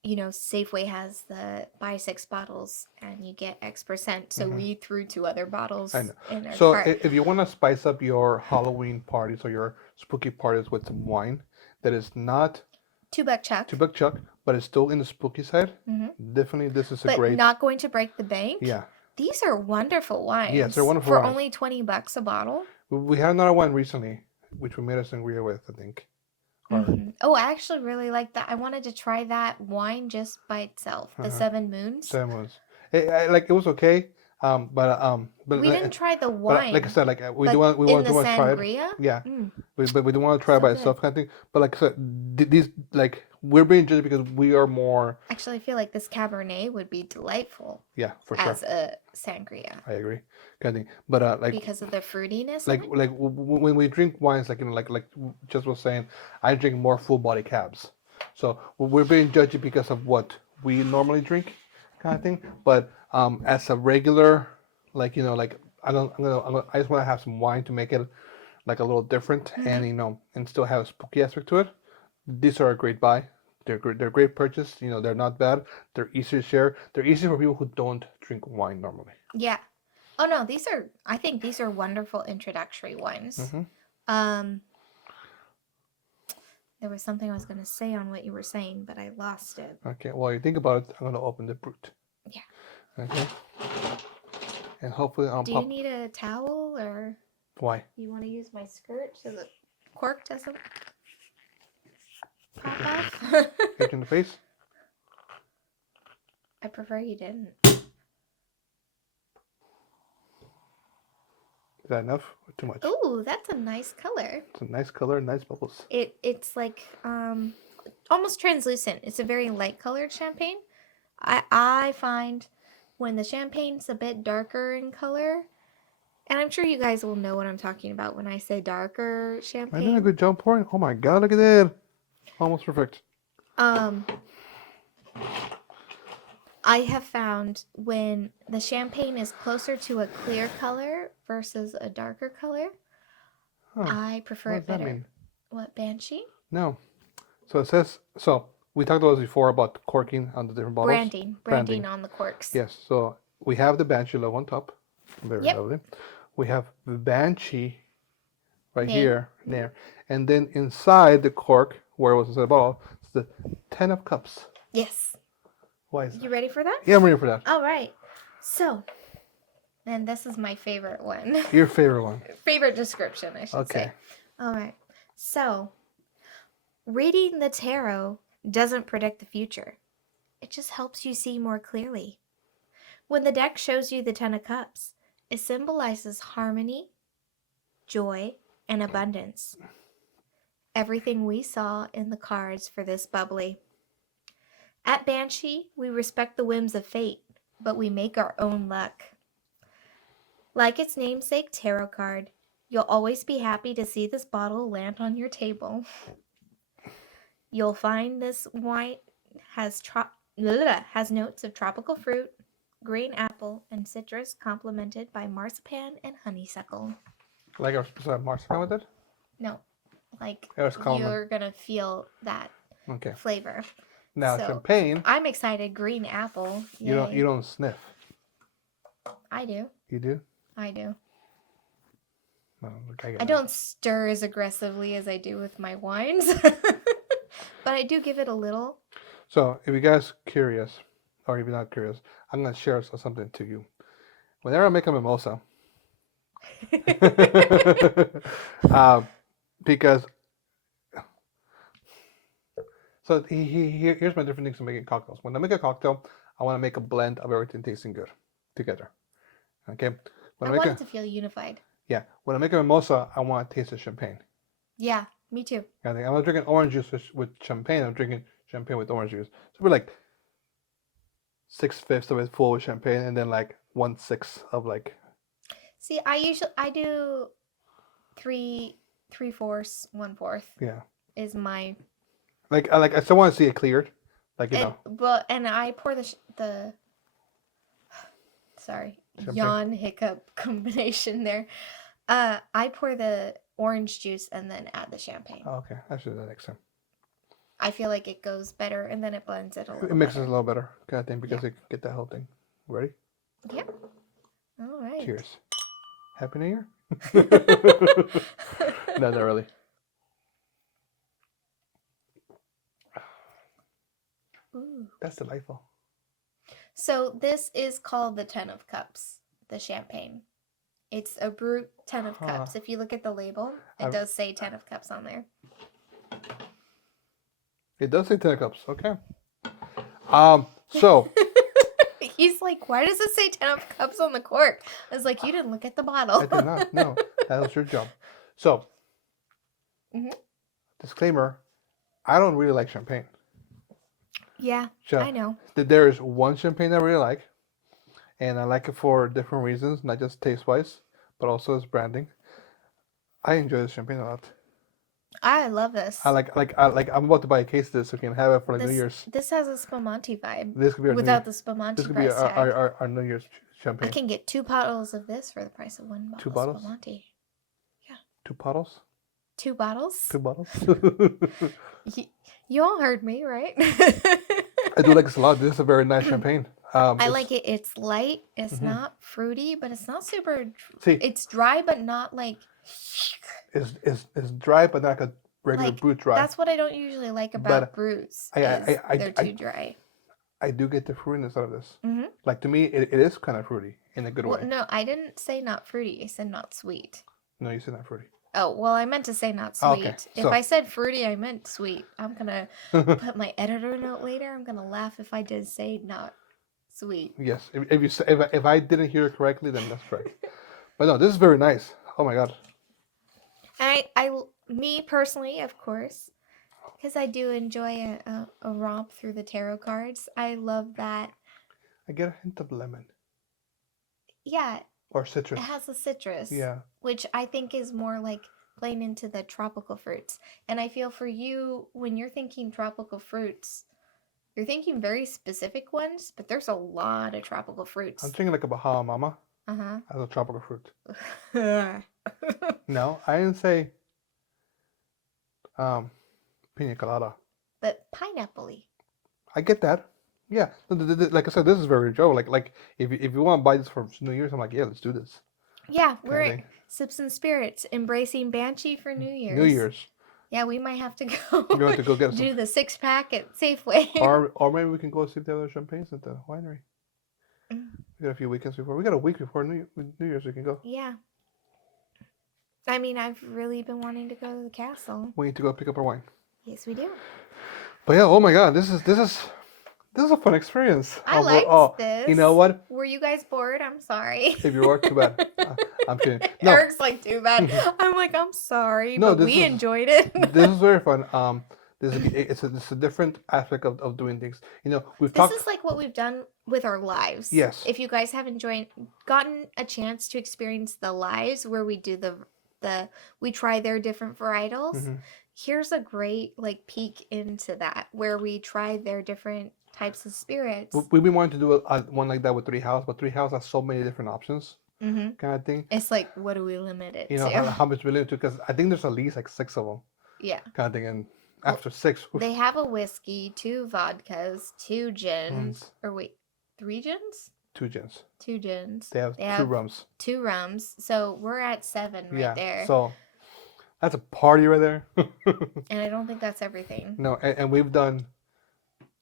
you know, Safeway has the buy 6 bottles and you get X%. So we threw 2 other bottles I know. in our So cart. if you want to spice up your Halloween parties or your spooky parties with some wine that is not $2 Chuck. 2 buck chuck, but it's still in the spooky side, Mhm. definitely this is a But great. not going to break the bank. Yeah. These are wonderful wines. Yes, they're wonderful for wines. only $20 a bottle. We had another one recently, which we made a sangria with, I think. Oh, I actually really like that. I wanted to try that wine just by itself. The 7 Moons. 7 Moons. It was okay. But We didn't try the wine. But like I said, like we but do want in the to try it. sangria. Yeah. But we do want to try it So by good. itself, kind of thing. But like I said, these like we're being judged because we are more. Actually, I feel like this Cabernet would be delightful Yeah, for sure. as a sangria I agree, kind of thing. But like because of the fruitiness. like of it. when we drink wines, like like just was saying, I drink more full body cabs. So we're being judgy because of what we normally drink, kind of thing. But as a regular, like like I just want to have some wine to make it like a little different, and and still have a spooky aspect to it. These are a great buy. They're great. They're a great purchase. They're not bad. They're easy to share. They're easy for people who don't drink wine normally. Yeah. Oh no, I think these are wonderful introductory wines. There was something I was going to say on what you were saying, but I lost it. Okay, while you think about it, I'm going to open the brute. Yeah. Okay. And hopefully I'll Do you need a towel or Why? you want to use my skirt so the cork doesn't pop off? Hit you in the face? I prefer you didn't. Is that enough or too much? Ooh, that's a nice color. It's a nice color, nice bubbles. It's like almost translucent. It's a very light colored champagne. I find when the champagne's a bit darker in color, And I'm sure you guys will know what I'm talking about when I say darker I did a champagne. good job pouring. Oh my god, look at that. Almost perfect. Um, I have found when the champagne is closer to a clear color versus a darker color, Huh. I prefer What it does that better. mean? What, Banshee? No. So it says, so we talked about this before about corking on the different bottles. Branding on the corks. Yes. So we have the Banshee logo on top. Very Yep. lovely. We have the Banshee right Name. here, there. And then inside the cork, where it was inside the bottle, it's the 10 of cups. Yes. Why is You that? ready for that? Yeah, I'm ready for that. All right. So, and this is my favorite one. Your favorite one. Favorite description, I should Okay. say. All right. So, reading the tarot doesn't predict the future. It just helps you see more clearly. When the deck shows you the 10 of cups, it symbolizes harmony, joy, and abundance. Everything we saw in the cards for this bubbly. At Banshee, we respect the whims of fate, but we make our own luck. Like its namesake tarot card, you'll always be happy to see this bottle land on your table. You'll find this wine has notes of tropical fruit, green apple, and citrus, complemented by marzipan and honeysuckle. Like our special marzipan with it? No, like It was common. you're gonna feel that Okay. flavor. Now So, champagne, I'm excited. Green apple. Yay. you don't sniff. I do. You do? I do. No, look, I get I it. don't stir as aggressively as I do with my wines, but I do give it a little. So if you guys curious, or if you're not curious, I'm gonna share something to you. Whenever I make a mimosa, because so here's my different things to making cocktails. When I make a cocktail, I want to make a blend of everything tasting good together. Okay. I want it to feel unified. Yeah. When I make a mimosa, I want to taste the champagne. Yeah, me too. I think I'm not drinking orange juice with champagne. I'm drinking champagne with orange juice. So we're like 6/5 of it full with champagne, and then like 1/6 of like. See, I do 3/4, 1/4. Yeah. Is my. I still want to see it cleared, like you know. Well, and I pour the. Sorry, Champagne. yawn hiccup combination there. I pour the orange juice and then add the champagne. Oh, okay, I should do that next time. I feel like it goes better and then it blends it a little. It mixes better. a little better, kind of thing, because it get that whole thing. Ready? Yep. All right. Cheers. Happy New Year. No, not really. Ooh. That's delightful. So this is called the 10 of Cups, the champagne. It's a brut 10 of Cups. If you look at the label, it does say 10 of Cups on there. It does say 10 of Cups. Okay. So. He's like, why does it say 10 of Cups on the cork? I was like, you didn't look at the bottle. I did not. No, that was your job. So. Disclaimer: I don't really like champagne. Yeah, So, I know. There is one champagne I really like, and I like it for different reasons, not just taste-wise, but also as branding. I enjoy this champagne a lot. I love this. I'm about to buy a case of this so we can have it for New Year's. This has a Spumante vibe. This could be our without the Spumante This could price be tag. our New Year's champagne. I can get 2 bottles of this for the price of 1 bottle 2 bottles? of Spumante. Yeah. 2 bottles? 2 bottles? 2 bottles? You all heard me, right? I do like this a lot. This is a very nice champagne. I like it. It's light. It's not fruity, but it's not super. It's dry, but not like. It's dry, but not like a regular brut dry. That's what I don't usually like about bruts. They're too dry. I do get the fruitiness out of this. Like to me, it is kind of fruity in a good way. No, I didn't say not fruity. I said not sweet. No, you said not fruity. Oh, well, I meant to say not sweet. Okay, if I said fruity, I meant sweet. I'm going to put my editor note later. I'm going to laugh if I did say not sweet. Yes. If I didn't hear it correctly, then that's correct. But no, this is very nice. Oh my God. And me personally, of course, because I do enjoy a romp through the tarot cards. I love that. I get a hint of lemon. Yeah. Or citrus. It has a citrus. Yeah. Which I think is more like playing into the tropical fruits. And I feel for you, when you're thinking tropical fruits, you're thinking very specific ones, but there's a lot of tropical I'm fruits. thinking like a Bahama Mama Uh as a tropical fruit. huh. No, I didn't say pina colada. But pineapple-y. I get that. Yeah. Like I said, this is very Joe. Like if you want to buy this for New Year's, I'm like, yeah, let's do this. Yeah, Kind of we're thing. Sips and Spirits embracing Banshee for New Year's. New Year's. Yeah, we might have to You have to go go get do some. the 6-pack at Safeway. Or maybe we can go see the other champagnes at the winery. We got a few weekends before. We got a week before New Year's we can go. Yeah. I mean, I've really been wanting to go to the castle. We need to go pick up our wine. Yes, we do. But yeah, oh my God, this is a fun experience. I liked this. You know what? Were you guys bored? I'm sorry. If you are, too bad. I'm kidding. No, Eric's like, too bad. I'm like, I'm sorry, No, but we enjoyed it. this is very fun. It's a different aspect of doing things. You know, we've This talked. is like what we've done with our lives. Yes. If you guys have gotten a chance to experience the lives where we do we try their different varietals. Mhm. Here's a great like peek into that where we try their different types of spirits. We've been wanting to do one like that with Three House, but Three House has so many different options, Mm-hmm. kind of thing. It's like, what do we limit it You know, to? how much we limit to, because I think there's at least like 6 of them, Yeah. kind of thing. And after 6, They have a whiskey, 2 vodkas, 2 gins. Mm. Or wait, 3 gins? 2 gins. 2 gins. They have 2 rums. 2 rums. So we're at 7 right there. So that's a party right there. And I don't think that's everything. No, and we've done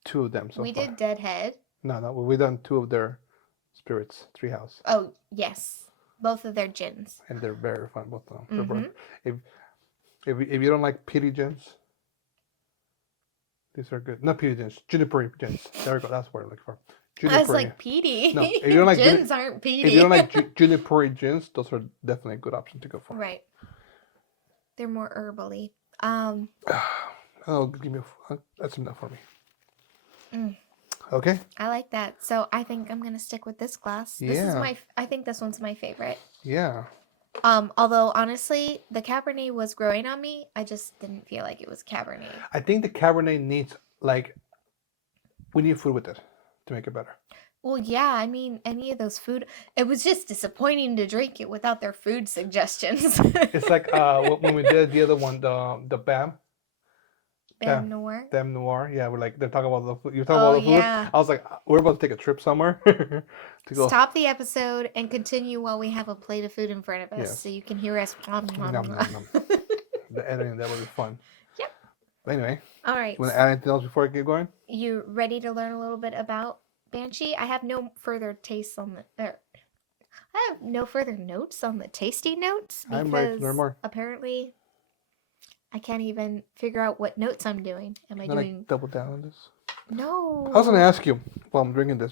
2 of them so We far. did Deadhead. No, we've done 2 of their spirits, Three House. Oh, yes. Both of their gins. And they're very fun, both of them. Mm-hmm. If you don't like peaty gins, these are good. Not peaty gins, juniper gins. There we go. That's what I'm looking for. I was like, peaty. No, if you don't like gins aren't peaty. if you don't like juniper gins, those are definitely a good option to go for. Right. They're more herbally. Oh, give me that's enough for me. Mm. Okay. I like that. So I think I'm gonna stick with this glass. This is I think this one's my favorite. Yeah. Although honestly, the Cabernet was growing on me. I just didn't feel like it was Cabernet. I think the Cabernet needs we need food with it to make it better. Well, yeah, I mean, any of those food, it was just disappointing to drink it without their food suggestions. It's like when we did the other one, the BAM. Bam Noir. Them Noir, yeah, we're like they're talking about the food. You're talking about the food. Yeah. I was like, we're about to take a trip somewhere to go. Stop the episode and continue while we have a plate of food in front of us, Yes. so you can hear us. Nom, nom, nom. The editing, that would be fun. Yep. But anyway, All right. you want to add anything else before I keep going? You ready to learn a little bit about Banshee? I have no further tastes on the. I have no further notes on the tasty notes I'm ready to because learn more. apparently I can't even figure out what notes I'm doing. Am I Can I doing? double down on this? No. I was going to ask you while I'm drinking this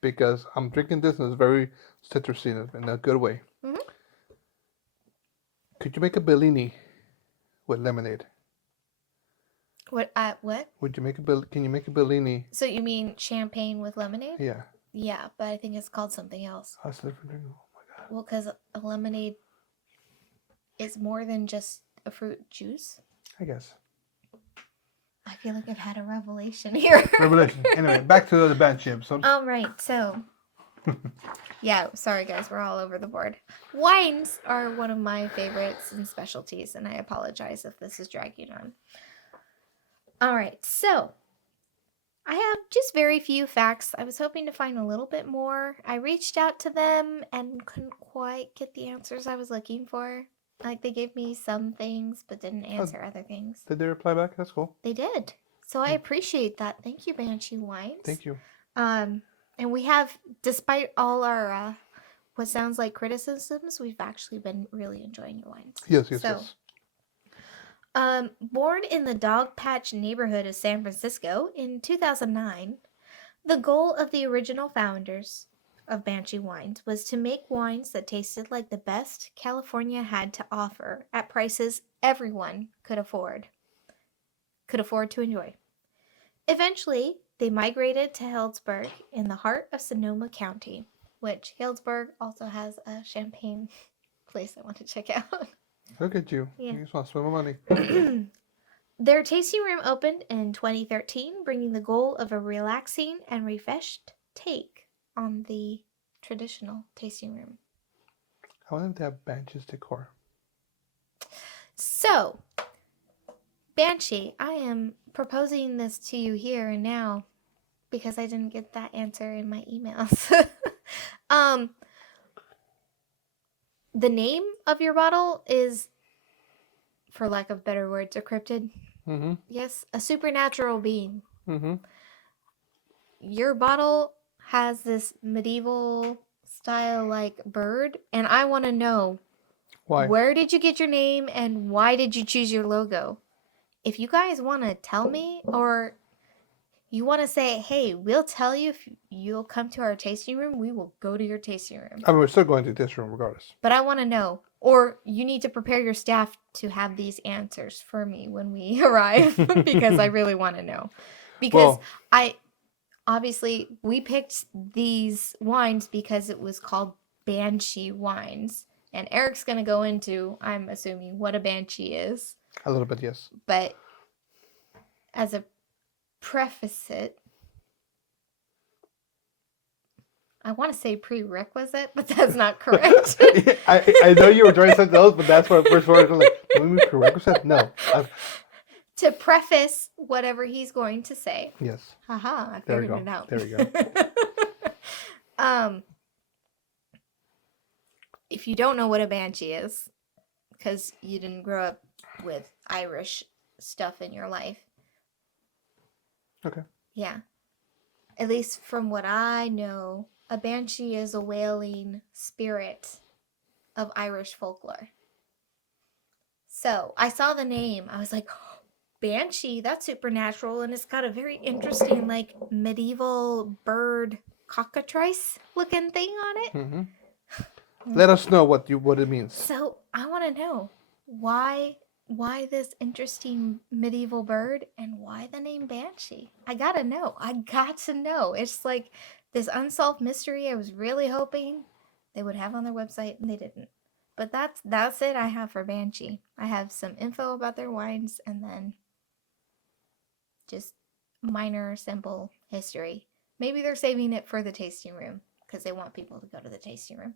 because I'm drinking this and it's very citrusy in a good way. Mhm. Could you make a Bellini with lemonade? What? What? Would you make Can you make a Bellini? So you mean champagne with lemonade? Yeah. Yeah, but I think it's called something else. That's a different drink. Oh my God. Well, because a lemonade is more than just a fruit juice. I guess. I feel like I've had a revelation here. Revelation. Anyway, back to the Banshee episode. All right, so yeah, sorry guys, we're all over the board. Wines are one of my favorites and specialties, and I apologize if this is dragging on. All right, so I have just very few facts. I was hoping to find a little bit more. I reached out to them and couldn't quite get the answers I was looking for. Like, they gave me some things, but didn't answer other things. Did they reply back? That's cool. They did. So I appreciate that. Thank you, Banshee Wines. Thank you. And we have, despite all our what sounds like criticisms, we've actually been really enjoying your wines. Yes. Born in the Dogpatch neighborhood of San Francisco in 2009, the goal of the original founders of Banshee Wines was to make wines that tasted like the best California had to offer at prices everyone could afford to enjoy. Eventually, they migrated to Healdsburg in the heart of Sonoma County, which Healdsburg also has a champagne place I want to check out. Look at you. Yeah. You just want to spend my money. Their tasting room opened in 2013, bringing the goal of a relaxing and refreshed take on the traditional tasting room. I want them to have Banshee's decor. So, Banshee, I am proposing this to you here and now because I didn't get that answer in my emails. The name of your bottle is, for lack of better words, a cryptid. Mm-hmm. Yes, a supernatural being. Mm-hmm. Your bottle has this medieval style like bird, and I want to know Why? where did you get your name and why did you choose your logo? If you guys want to tell me, or you want to say, hey, we'll tell you if you'll come to our tasting room, we will go to your tasting room. I mean, we're still going to this room regardless. But I want to know. Or you need to prepare your staff to have these answers for me when we arrive because I really want to know. Because obviously, we picked these wines because it was called Banshee Wines. And Eric's going to go into, I'm assuming, what a Banshee is. A little bit, yes. But as a prerequisite, I want to say prerequisite, but that's not correct. I know you were trying to say those, but that's what first word was like. What do you mean prerequisite? No. To preface whatever he's going to say. Yes. Haha, I There we figured go. it out. There we go. If you don't know what a banshee is, because you didn't grow up with Irish stuff in your life. Okay. Yeah. At least from what I know, a banshee is a wailing spirit of Irish folklore. So I saw the name. I was like, oh, Banshee, that's supernatural. And it's got a very interesting, like, medieval bird cockatrice looking thing on it. Mm-hmm. Let us know what it means. So I want to know why this interesting medieval bird and why the name Banshee. I got to know. It's like this unsolved mystery I was really hoping they would have on their website, and they didn't. But that's it I have for Banshee. I have some info about their wines and then just minor, simple history. Maybe they're saving it for the tasting room because they want people to go to the tasting room.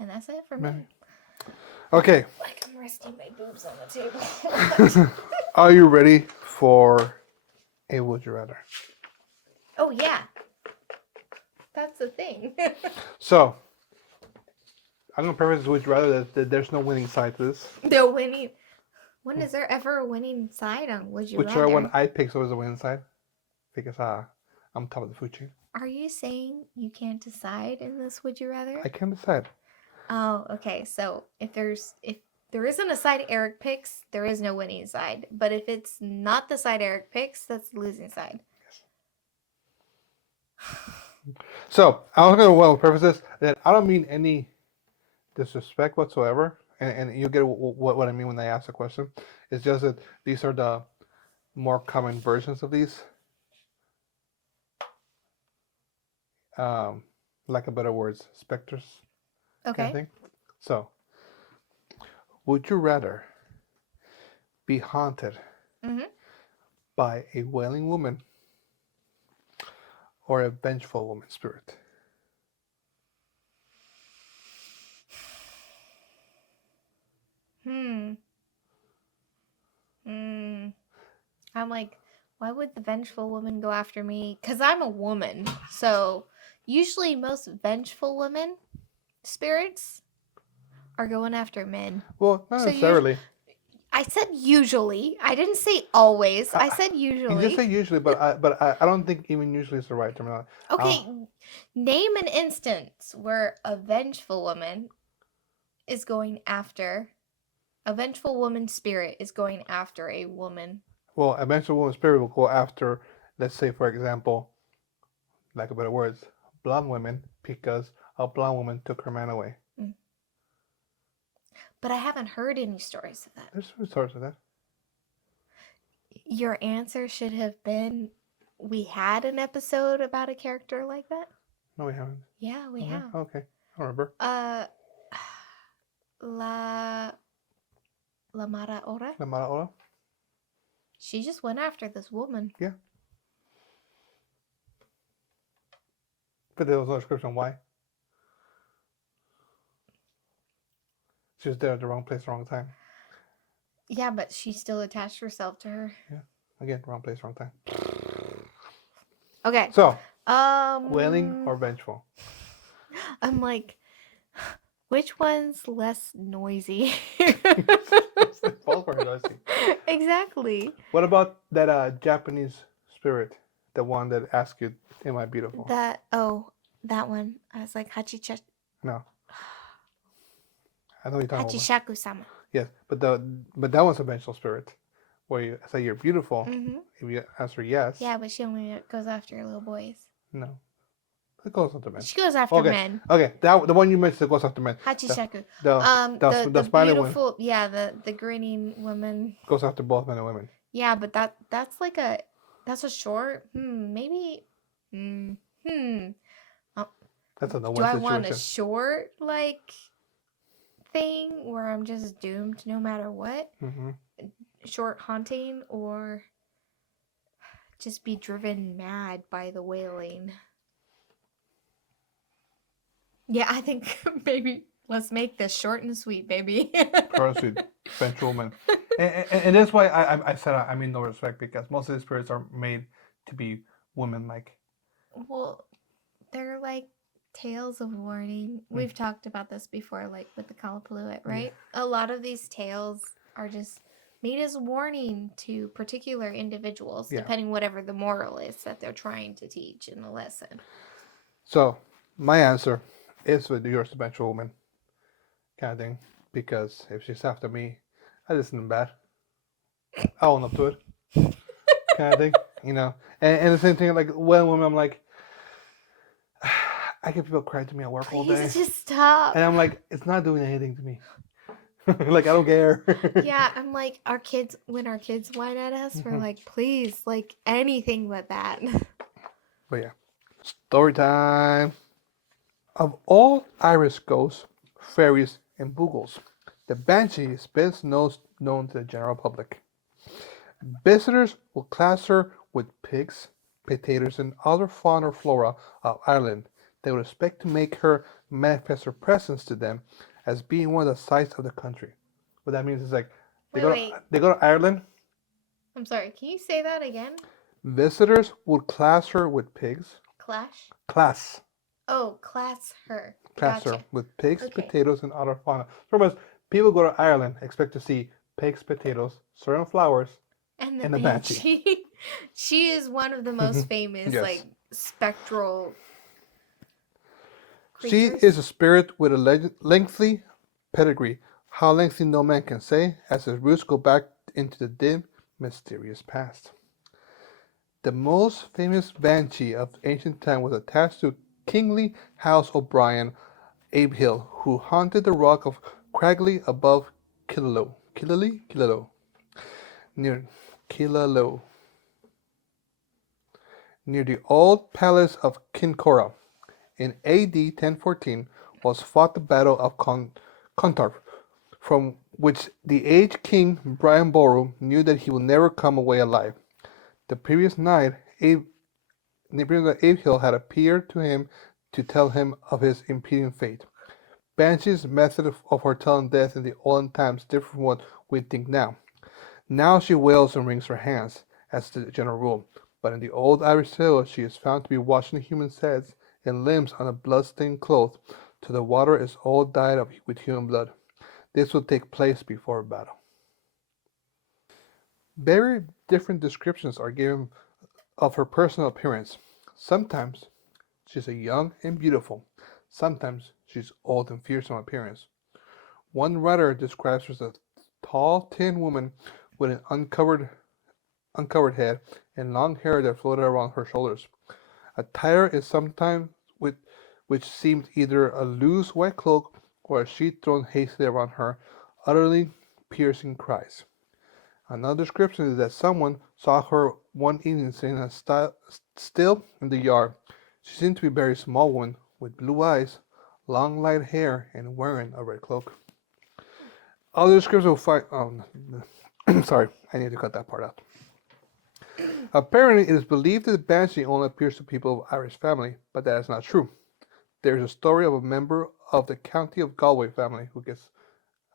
And that's it for me. Okay. Like I'm resting my boobs on the table. Are you ready for a Would You Rather? Oh, yeah. That's the thing. So, I'm going to preface this Would You Rather that there's no winning side to this. The winning. When is there ever a winning side on Would You Rather? Whichever one I pick, so is the winning side. Because I'm top of the food chain. Are you saying you can't decide in this Would You Rather? I can't decide. Oh, okay. So if there isn't a side Eric picks, there is no winning side. But if it's not the side Eric picks, that's the losing side. So, I was going to preface this that I don't mean any disrespect whatsoever. And you get what I mean when I ask the question. It's just that these are the more common versions of these. Lack of better words, specters. Okay. Kind of thing. So, would you rather be haunted by a wailing woman or a vengeful woman spirit? I'm like, why would the vengeful woman go after me? Because I'm a woman. So usually most vengeful women spirits are going after men. Well, not necessarily. I said usually. I didn't say always. I said usually. You just say usually, but I don't think even usually is the right terminology. Okay, name an instance where a vengeful woman is going after, a vengeful woman spirit is going after a woman. Well, a vengeful woman spirit will go after, let's say, for example, lack of better words, blonde women because a blonde woman took her man away. But I haven't heard any stories of that. There's some stories of that. Your answer should have been we had an episode about a character like that. No, we haven't. Yeah, we Okay. have. Okay. I remember. La Mara Ora. La Mala Ola? She just went after this woman. Yeah. But there was no description why. She was there at the wrong place, wrong time. Yeah, but she still attached herself to her. Yeah. Again, wrong place, wrong time. Okay. So, wailing or vengeful? I'm like, which one's less noisy? Both are noisy. Exactly. What about that Japanese spirit? The one that asked you, "Am I beautiful?" That one. I was like No. I know you're talking about. Hachishaku-sama. Yes, but that one's a vengeful spirit, where you say you're beautiful. Mm-hmm. If you answer yes. Yeah, but she only goes after little boys. No. It goes after men. She goes after men. Okay, the one you mentioned that goes after men. Hachishaku. The smiling beautiful, one. Yeah, the grinning woman Goes after both men and women. Yeah, but that's like that's a short. Maybe. That's a no-win Do I situation. want a short thing where I'm just doomed no matter what? Mm-hmm. Short haunting, or just be driven mad by the wailing? Yeah, I think maybe let's make this short and sweet, baby. Proceed, vengeful woman. And that's why I said I mean no respect, because most of these spirits are made to be women-like. Well, they're like tales of warning. We've talked about this before, like with the Kalapalua, right? Yeah. A lot of these tales are just made as warning to particular individuals, depending whatever the moral is that they're trying to teach in the lesson. So, my answer is with yours, the vengeful woman kind of thing, because if she's after me, I listen bad. I own up to it, kind of thing, you know. And the same thing, like when women, I'm like, I get people cry to me at work all day. Please just stop. And I'm like, it's not doing anything to me. Like, I don't care. Yeah, I'm like, when our kids whine at us, we're like, please, like anything but that. But yeah, story time. Of all Irish ghosts, fairies, and boogles, the Banshee is best known to the general public. Visitors will class her with pigs, potatoes, and other fauna or flora of Ireland. They would expect to make her manifest her presence to them as being one of the sights of the country. What that means is like they go to Ireland. I'm sorry, can you say that again? Visitors would class her with pigs. Class. Oh, class her. Class her with pigs, potatoes, and other fauna. Remember, people go to Ireland, expect to see pigs, potatoes, certain flowers, and the Banshee. She is one of the most famous, spectral creatures. She is a spirit with a lengthy pedigree. How lengthy no man can say, as his roots go back into the dim, mysterious past. The most famous Banshee of ancient time was attached to kingly House O'Brien Abehill, who haunted the rock of Cragley above Killaloe, near Killaloe, near the old palace of Kincora. In A.D. 1014 was fought the Battle of Clontarf, from which the aged king Brian Boru knew that he would never come away alive. The previous night, Abehill had appeared to him to tell him of his impending fate. Banshee's method of foretelling death in the olden times differed from what we think now. Now she wails and wrings her hands, as the general rule, but in the old Irish tale she is found to be washing human heads and limbs on a blood-stained cloth, till the water is all dyed up with human blood. This will take place before a battle. Very different descriptions are given of her personal appearance. Sometimes she's a young and beautiful. Sometimes she's old and fearsome appearance. One writer describes her as a tall, thin woman with an uncovered head and long hair that floated around her shoulders. Attire is sometimes which seemed either a loose white cloak or a sheet thrown hastily around her, utterly piercing cries. Another description is that someone saw her one evening sitting still in the yard. She seemed to be a very small woman with blue eyes, long light hair, and wearing a red cloak. Other descriptions will find. Sorry, I need to cut that part out. Apparently, it is believed that the Banshee only appears to people of Irish family, but that is not true. There is a story of a member of the County of Galway family who gets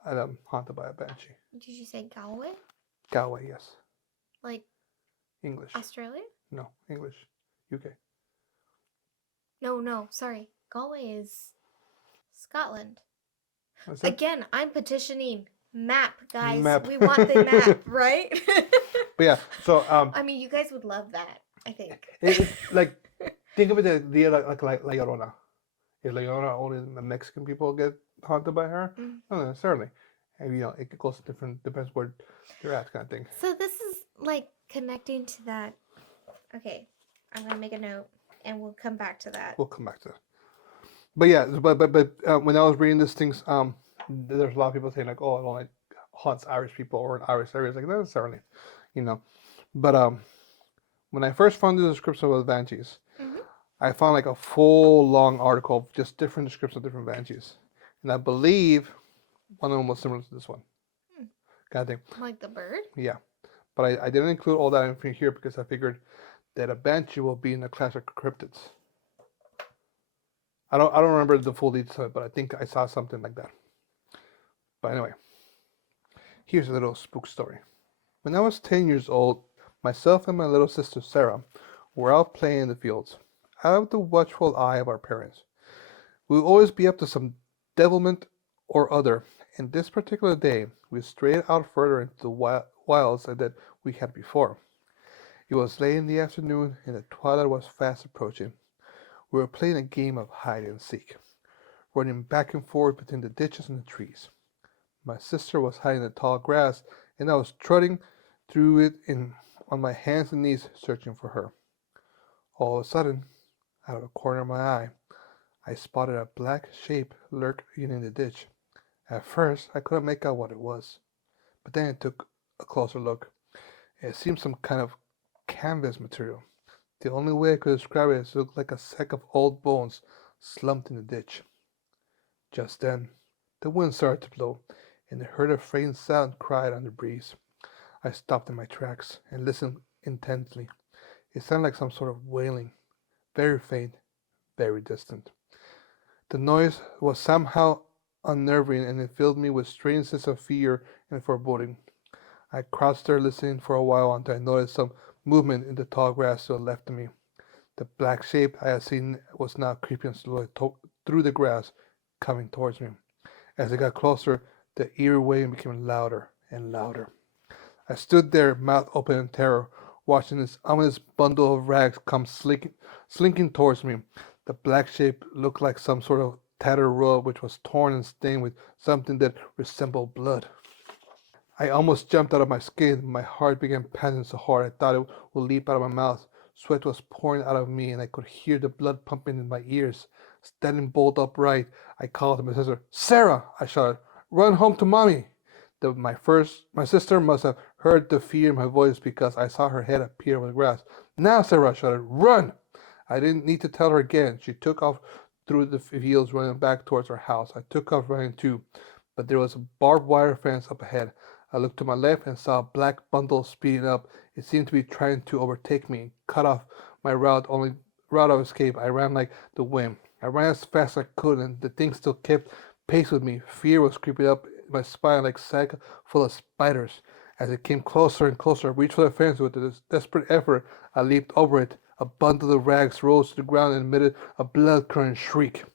haunted by a Banshee. Did you say Galway? Galway, yes. Like English. Australia? No, English. UK. No, sorry. Galway is Scotland. What's that? Again, I'm petitioning map, guys. Map. We want the map, right? But yeah, so I mean, you guys would love that, I think. like think of it the idea like La Llorona. Is La Llorona only the Mexican people get haunted by her? Not necessarily. And it goes different, depends where they're at, kind of thing. So this is like connecting to that. Okay, I'm gonna make a note, and we'll come back to that. We'll come back to that. But yeah, but when I was reading these things, there's a lot of people saying like, oh, it only haunts Irish people or in Irish areas. Like, not necessarily, But when I first found the description of the Banshees, I found like a full long article of just different descriptions of different Banshees, and I believe one of them was similar to this one. Kind of thing. Like the bird? Yeah, but I didn't include all that information here because I figured that a Banshee will be in the class of cryptids. I don't remember the full details of it, but I think I saw something like that. But anyway, here's a little spook story. When I was 10 years old, myself and my little sister Sarah were out playing in the fields, out of the watchful eye of our parents. We would always be up to some devilment or other, and this particular day we strayed out further into the wilds than we had before. It was late in the afternoon, and the twilight was fast approaching. We were playing a game of hide and seek, running back and forth between the ditches and the trees. My sister was hiding in the tall grass, and I was trotting through it on my hands and knees, searching for her. All of a sudden, out of the corner of my eye, I spotted a black shape lurking in the ditch. At first, I couldn't make out what it was, but then I took a closer look. It seemed some kind of canvas material. The only way I could describe it is it looked like a sack of old bones slumped in the ditch. Just then, the wind started to blow, and I heard a faint sound cried on the breeze. I stopped in my tracks and listened intently. It sounded like some sort of wailing, very faint, very distant. The noise was somehow unnerving, and it filled me with strange sense of fear and foreboding. I crouched there listening for a while until I noticed some movement in the tall grass to the left of me. The black shape I had seen was now creeping slowly through the grass, coming towards me. As it got closer, the eerie wailing became louder and louder. I stood there, mouth open in terror, watching this ominous bundle of rags come slinking towards me. The black shape looked like some sort of tattered robe which was torn and stained with something that resembled blood. I almost jumped out of my skin. My heart began pounding so hard I thought it would leap out of my mouth. Sweat was pouring out of me, and I could hear the blood pumping in my ears. Standing bolt upright, I called to my sister. "Sarah!" I shouted. "Run home to Mommy!" My sister must have heard the fear in my voice because I saw her head appear over the grass. "Now, Sarah!" I shouted. "Run!" I didn't need to tell her again. She took off through the fields, running back towards our house. I took off running too, but there was a barbed wire fence up ahead. I looked to my left and saw a black bundle speeding up. It seemed to be trying to overtake me and cut off my only route of escape. I ran like the wind. I ran as fast as I could, and the thing still kept pace with me. Fear was creeping up my spine like a sack full of spiders. As it came closer and closer, I reached for the fence with a desperate effort. I leaped over it. A bundle of rags rose to the ground and emitted a blood-curdling shriek.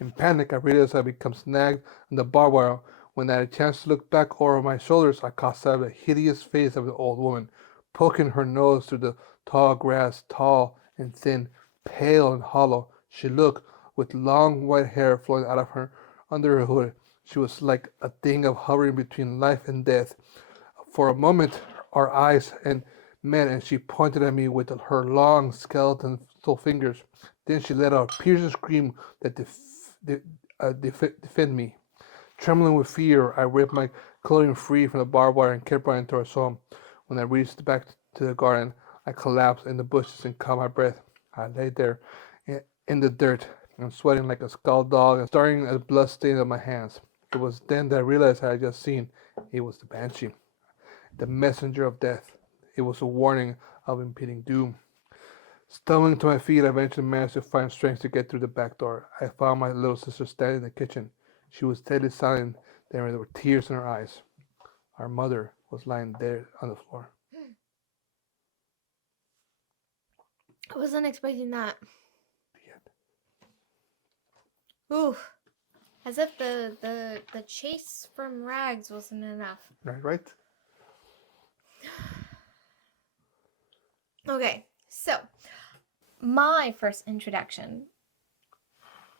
In panic, I realized I had become snagged in the barbed wire. When I had a chance to look back over my shoulders, I caught sight of the hideous face of the old woman, poking her nose through the tall grass, tall and thin, pale and hollow. She looked, with long white hair flowing out of her under her hood. She was like a thing of hovering between life and death. For a moment, our eyes met, and she pointed at me with her long skeletal fingers. Then she let out a piercing scream that defended me. Trembling with fear, I ripped my clothing free from the barbed wire, and kept running towards home. When I reached back to the garden, I collapsed in the bushes and caught my breath. I lay there in the dirt and sweating like a scald dog and staring at the blood stain on my hands. It was then that I realized I had just seen. It was the Banshee, the messenger of death. It was a warning of impending doom. Stumbling to my feet, I eventually managed to find strength to get through the back door. I found my little sister standing in the kitchen. She was deadly silent, there were tears in her eyes. Our mother was lying there on the floor. I wasn't expecting that. The Ooh. As if the chase from Rags wasn't enough. end. Right? Okay, so my first introduction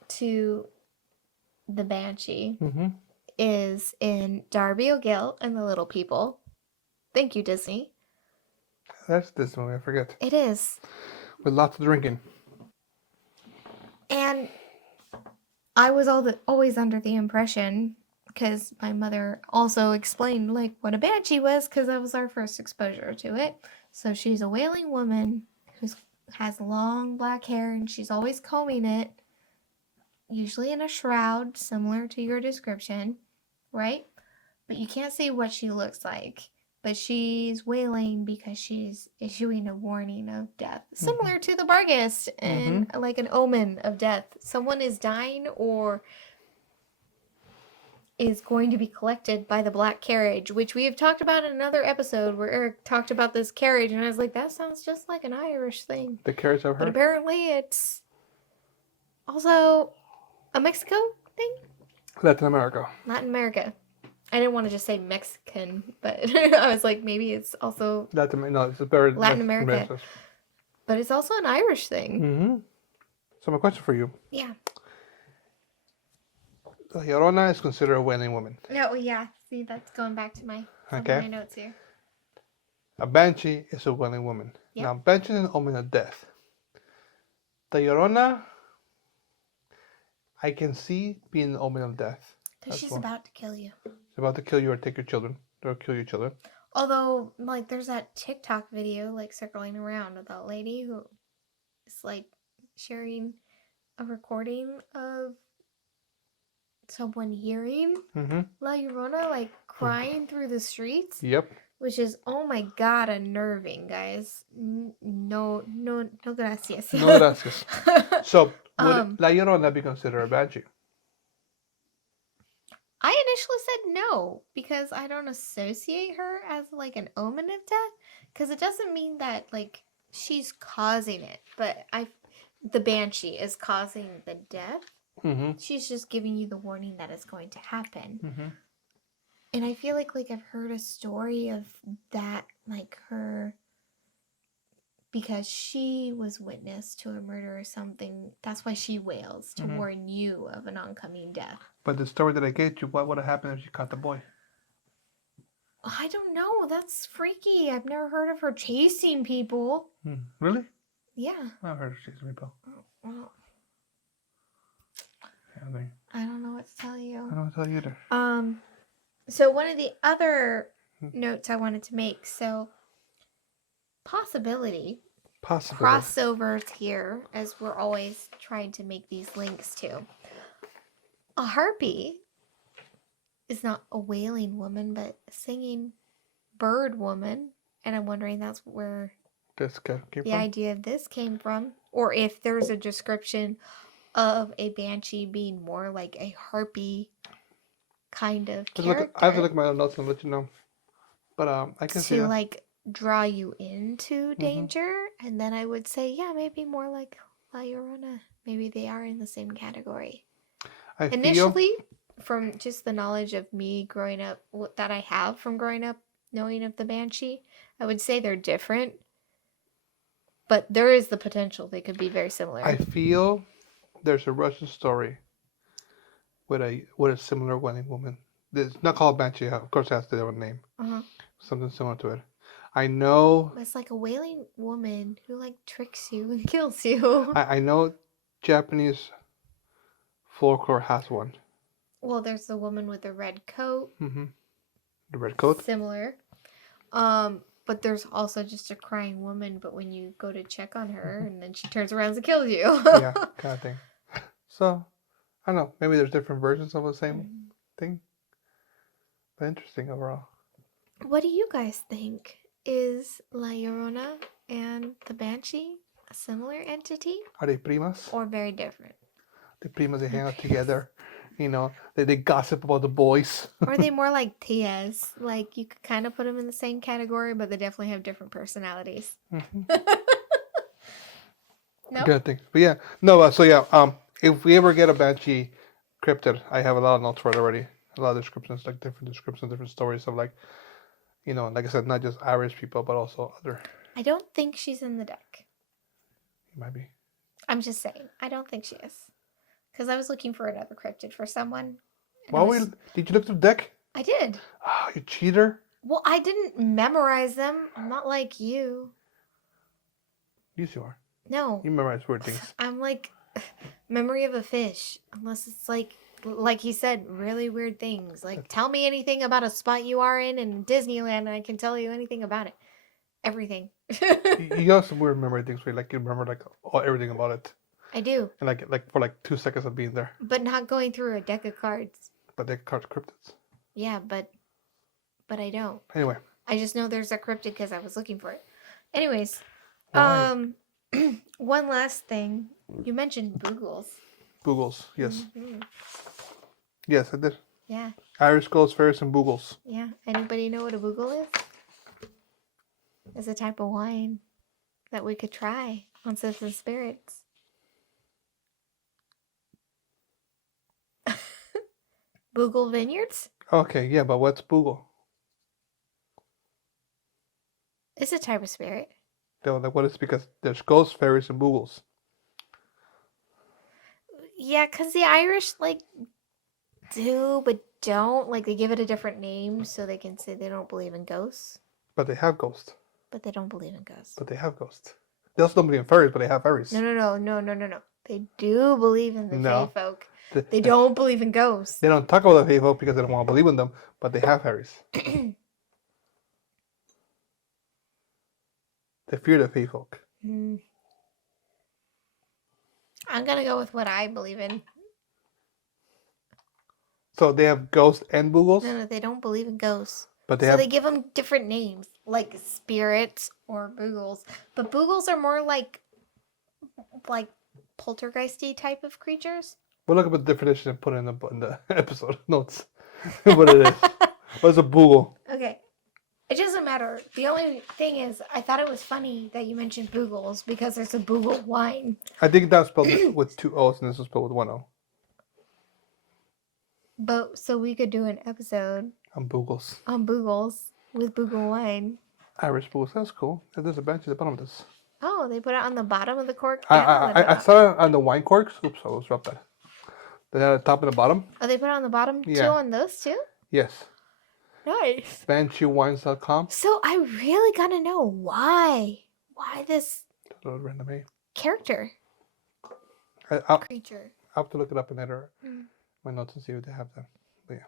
to the Banshee Mm-hmm. is in Darby O'Gill and the Little People. Thank you, Disney. That's this movie, I forget. It is. With lots of drinking. And I was always under the impression, because my mother also explained like what a banshee was, because that was our first exposure to it. So she's a wailing woman who has long black hair, and she's always combing it, usually in a shroud, similar to your description, right? But you can't see what she looks like. But she's wailing because she's issuing a warning of death, similar to the Barghest, and like an omen of death. Someone is dying or is going to be collected by the black carriage, which we have talked about in another episode where Eric talked about this carriage, and I was like, that sounds just like an Irish thing. The carriage I've But heard. apparently it's also a Mexico thing? Latin America. Latin America. I didn't want to just say Mexican, but I was like, maybe it's also No, it's a very Latin America. But it's also an Irish thing. Mm-hmm. So my question for you. Yeah. La Llorona is considered a wailing woman. No, yeah. See, that's going back to my notes here. A banshee is a wailing woman. Yep. Now, banshee is an omen of death. The Llorona, I can see being an omen of death. Because she's about to kill you. She's about to kill you or take your children. Or kill your children. Although, like, there's that TikTok video, like, circling around of that lady who is, like, sharing a recording of someone hearing La Llorona, like, crying through the streets. Yep. Which is, oh my god, unnerving, guys. No gracias. No gracias. So, would La Llorona be considered a banshee? I initially said no, because I don't associate her as, like, an omen of death. Because it doesn't mean that, like, she's causing it. But the banshee is causing the death. Mm-hmm. She's just giving you the warning that it's going to happen. Mm-hmm. And I feel like I've heard a story of that, like, her, because she was witness to a murder or something. That's why she wails, to warn you of an oncoming death. But the story that I gave you, what would have happened if she caught the boy? I don't know. That's freaky. I've never heard of her chasing people. Really? Yeah. I've heard of chasing people. Well, Yeah, I don't know what to tell you. I don't tell you either. So one of the other notes I wanted to make, so possibility. Crossovers here, as we're always trying to make these links to. A harpy is not a wailing woman, but a singing bird woman. And I'm wondering that's where the idea of this came from. Or if there's a description of a banshee being more like a harpy kind of character. I have to look at my own notes and let you know. But I can see to like draw you into danger, and then I would say, yeah, maybe more like La Llorona. Maybe they are in the same category. Initially, from just the knowledge of me growing up, that I have from growing up, knowing of the Banshee, I would say they're different. But there is the potential they could be very similar. I feel there's a Russian story with a similar wailing woman. It's not called Banshee. Of course, it has their own name. Something similar to it. I know. It's like a wailing woman who like tricks you and kills you. I know Japanese folklore has one. Well, there's the woman with the red coat. The red coat. similar. But there's also just a crying woman, but when you go to check on her and then she turns around and kills you. Yeah, kind of thing. So, I don't know. Maybe there's different versions of the same thing. But interesting overall. What do you guys think? Is La Llorona and the Banshee a similar entity Are they primas? or very different? The primas, they hang out together. You know, they gossip about the boys. Or are they more like tias? Like you could kind of put them in the same category, but they definitely have different personalities. No? Good thing. But yeah, no. If we ever get a Banshee cryptid, I have a lot of notes for it already. A lot of descriptions, like different descriptions, different stories of like, you know, like I said, not just Irish people, but also other. I don't think she's in the deck. Might be. I'm just saying. I don't think she is. Because I was looking for another cryptid for someone. Did you look through the deck? I did. Ah, you cheater. Well, I didn't memorize them. I'm not like you. Yes, you are. No. You memorize weird things. I'm like memory of a fish. Unless it's like he said, really weird things. Like, tell me anything about a spot you are in Disneyland and I can tell you anything about it. Everything. You got some weird memory things where like you remember like everything about it. I do. And like for like 2 seconds of being there. But not going through a deck of cards. But they're cards cryptids. Yeah, but I don't. Anyway. I just know there's a cryptid because I was looking for it. Anyways, Why? one last thing. You mentioned boogles. Boogles, yes. Mm-hmm. Yes, I did. Yeah. Irish ghosts, fairies, and boogles. Yeah. Anybody know what a boogle is? It's a type of wine that we could try on Sips and Spirits. Boogle Vineyards? Okay, yeah, but what's boogle? It's a type of spirit. No, like what is because there's ghosts, fairies, and boogles. Yeah, because the Irish, like, do but don't. Like, they give it a different name so they can say they don't believe in ghosts. But they have ghosts. But they don't believe in ghosts. But they have ghosts. They also don't believe in fairies, but they have fairies. No. They do believe in the No. fae folk. They don't believe in ghosts. They don't talk about the fae folk because they don't want to believe in them, but they have fairies. They fear the fae folk. I'm gonna go with what I believe in. So they have ghosts and boogles? No, they don't believe in ghosts. But they give them different names, like spirits or boogles. But boogles are more like poltergeisty type of creatures. We'll look up a definition and put it in the episode notes. What it is. What's a boogle? Okay. It doesn't matter. The only thing is, I thought it was funny that you mentioned boogles because there's a boogle wine. I think that's spelled with 2 O's and this is spelled with 1 O. But so we could do an episode On boogles. on boogles with boogle wine. Irish boogles. That's cool. There's a bench at the bottom of this. Oh, they put it on the bottom of the cork. I saw it on the wine corks. Oops, I almost dropped that. They had a top and a bottom. Oh, they put it on the bottom too on those too? Yes. Nice. BansheeWines.com. So I really gotta know why this Random character creature. I'll have to look it up in my notes and see what they have there. But yeah.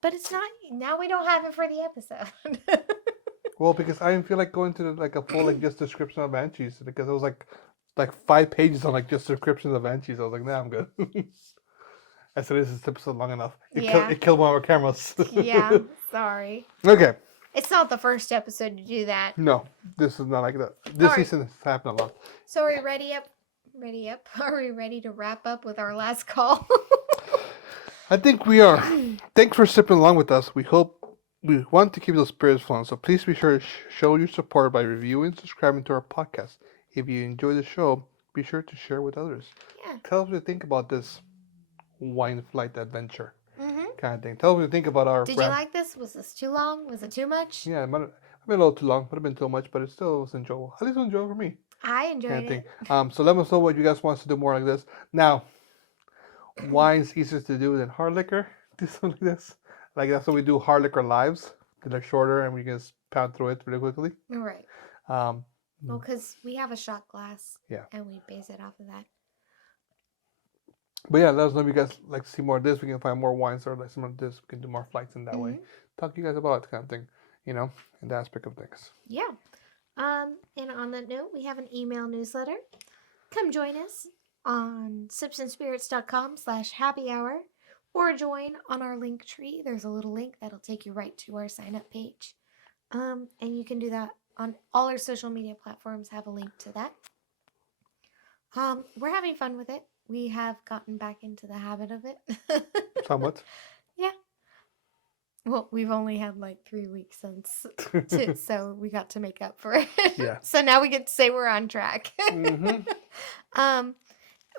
But it's not. Now we don't have it for the episode. Well, because I didn't feel like going to a full just description of banshees because it was like 5 pages on just descriptions of banshees. I was like, nah, I'm good. I said this is episode long enough. It killed one of our cameras. Yeah, sorry. Okay. It's not the first episode to do that. No, this is not like that. This season has happened a lot. So are we ready up? Ready up? Are we ready to wrap up with our last call? I think we are. Thanks for sipping along with us. We want to keep those spirits flowing, so please be sure to show your support by reviewing and subscribing to our podcast. If you enjoy the show, be sure to share with others. Yeah. Tell us what you think about this wine flight adventure kind of thing. Tell us what you think about our... Did you like this? Was this too long? Was it too much? Yeah, it might have been a little too long. Might have been too much, but it still was enjoyable. At least it was enjoyable for me. I enjoyed it. So let us know what you guys want us to do more like this. Now, wine's easier to do than hard liquor. Do something like this. Like that's what we do hard liquor lives. They're shorter and we can just pound through it really quickly. Right. Well, because we have a shot glass. Yeah. And we base it off of that. But yeah, let us know if you guys like to see more of this. We can find more wines or like some of this. We can do more flights in that way. Talk to you guys about it kind of thing, in the aspect of things. Yeah. And on that note, we have an email newsletter. Come join us on sipsandspirits.com/happy hour or join on our link tree. There's a little link that'll take you right to our sign up page. And you can do that on all our social media platforms, have a link to that. We're having fun with it. We have gotten back into the habit of it. Somewhat. Yeah. Well, we've only had like 3 weeks since, so we got to make up for it. Yeah. So now we get to say we're on track.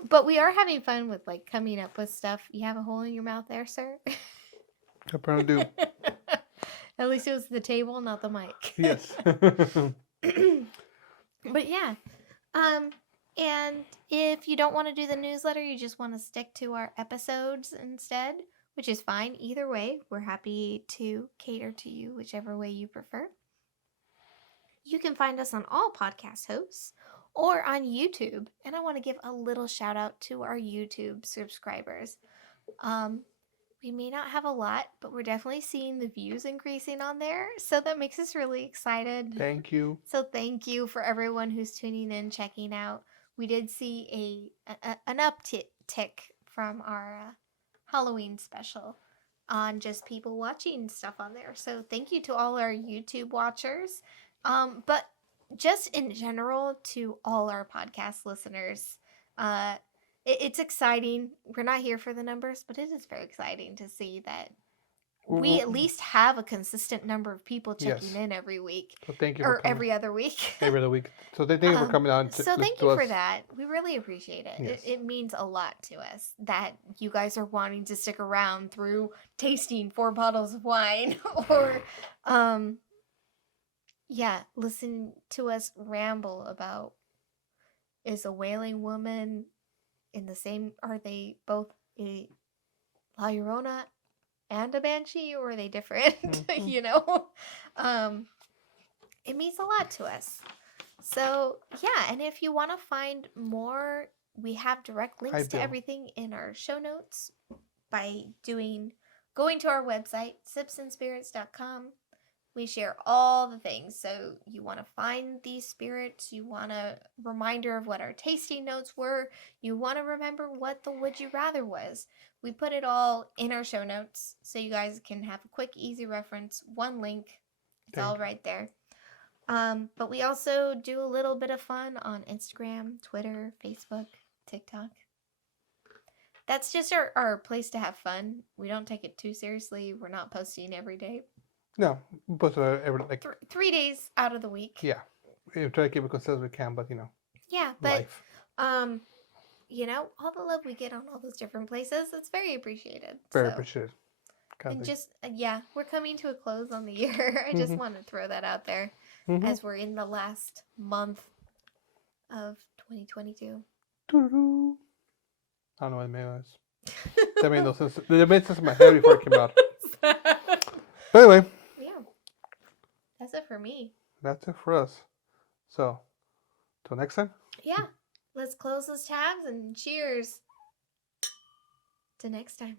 But we are having fun with like coming up with stuff. You have a hole in your mouth there, sir? I apparently do. At least it was the table, not the mic. Yes. But yeah. And if you don't want to do the newsletter, you just want to stick to our episodes instead, which is fine. Either way, we're happy to cater to you whichever way you prefer. You can find us on all podcast hosts or on YouTube. And I want to give a little shout out to our YouTube subscribers. We may not have a lot, but we're definitely seeing the views increasing on there. So that makes us really excited. Thank you. So thank you for everyone who's tuning in, checking out. We did see an uptick from our Halloween special on just people watching stuff on there. So thank you to all our YouTube watchers. But just in general to all our podcast listeners. It's exciting. We're not here for the numbers, but it is very exciting to see that we at least have a consistent number of people checking in every week. So thank you or every other week. Every other week. So thank you for coming on. So thank you for that. We really appreciate it. Yes. It means a lot to us that you guys are wanting to stick around through tasting 4 bottles of wine or listen to us ramble about, is a wailing woman in the same, are they both a La Llorona and a Banshee, or are they different? It means a lot to us. So yeah, and if you want to find more, we have direct links to everything in our show notes by going to our website, sipsandspirits.com. We share all the things. So you want to find these spirits, you want a reminder of what our tasting notes were, you want to remember what the Would You Rather was. We put it all in our show notes so you guys can have a quick, easy reference, one link. It's all right there. But we also do a little bit of fun on Instagram, Twitter, Facebook, TikTok. That's just our place to have fun. We don't take it too seriously. We're not posting every day. No, but every 3 days out of the week. Yeah, we try to keep it consistent as we can, but Yeah, but life. all the love we get on all those different places, it's very appreciated. Very appreciated. And just we're coming to a close on the year. I just want to throw that out there as we're in the last month of 2022. I don't know what it was. That made no sense. It made sense in my head before it came out. But anyway. Yeah. That's it for me. That's it for us. So, till next time. Yeah. Let's close those tabs and cheers to next time.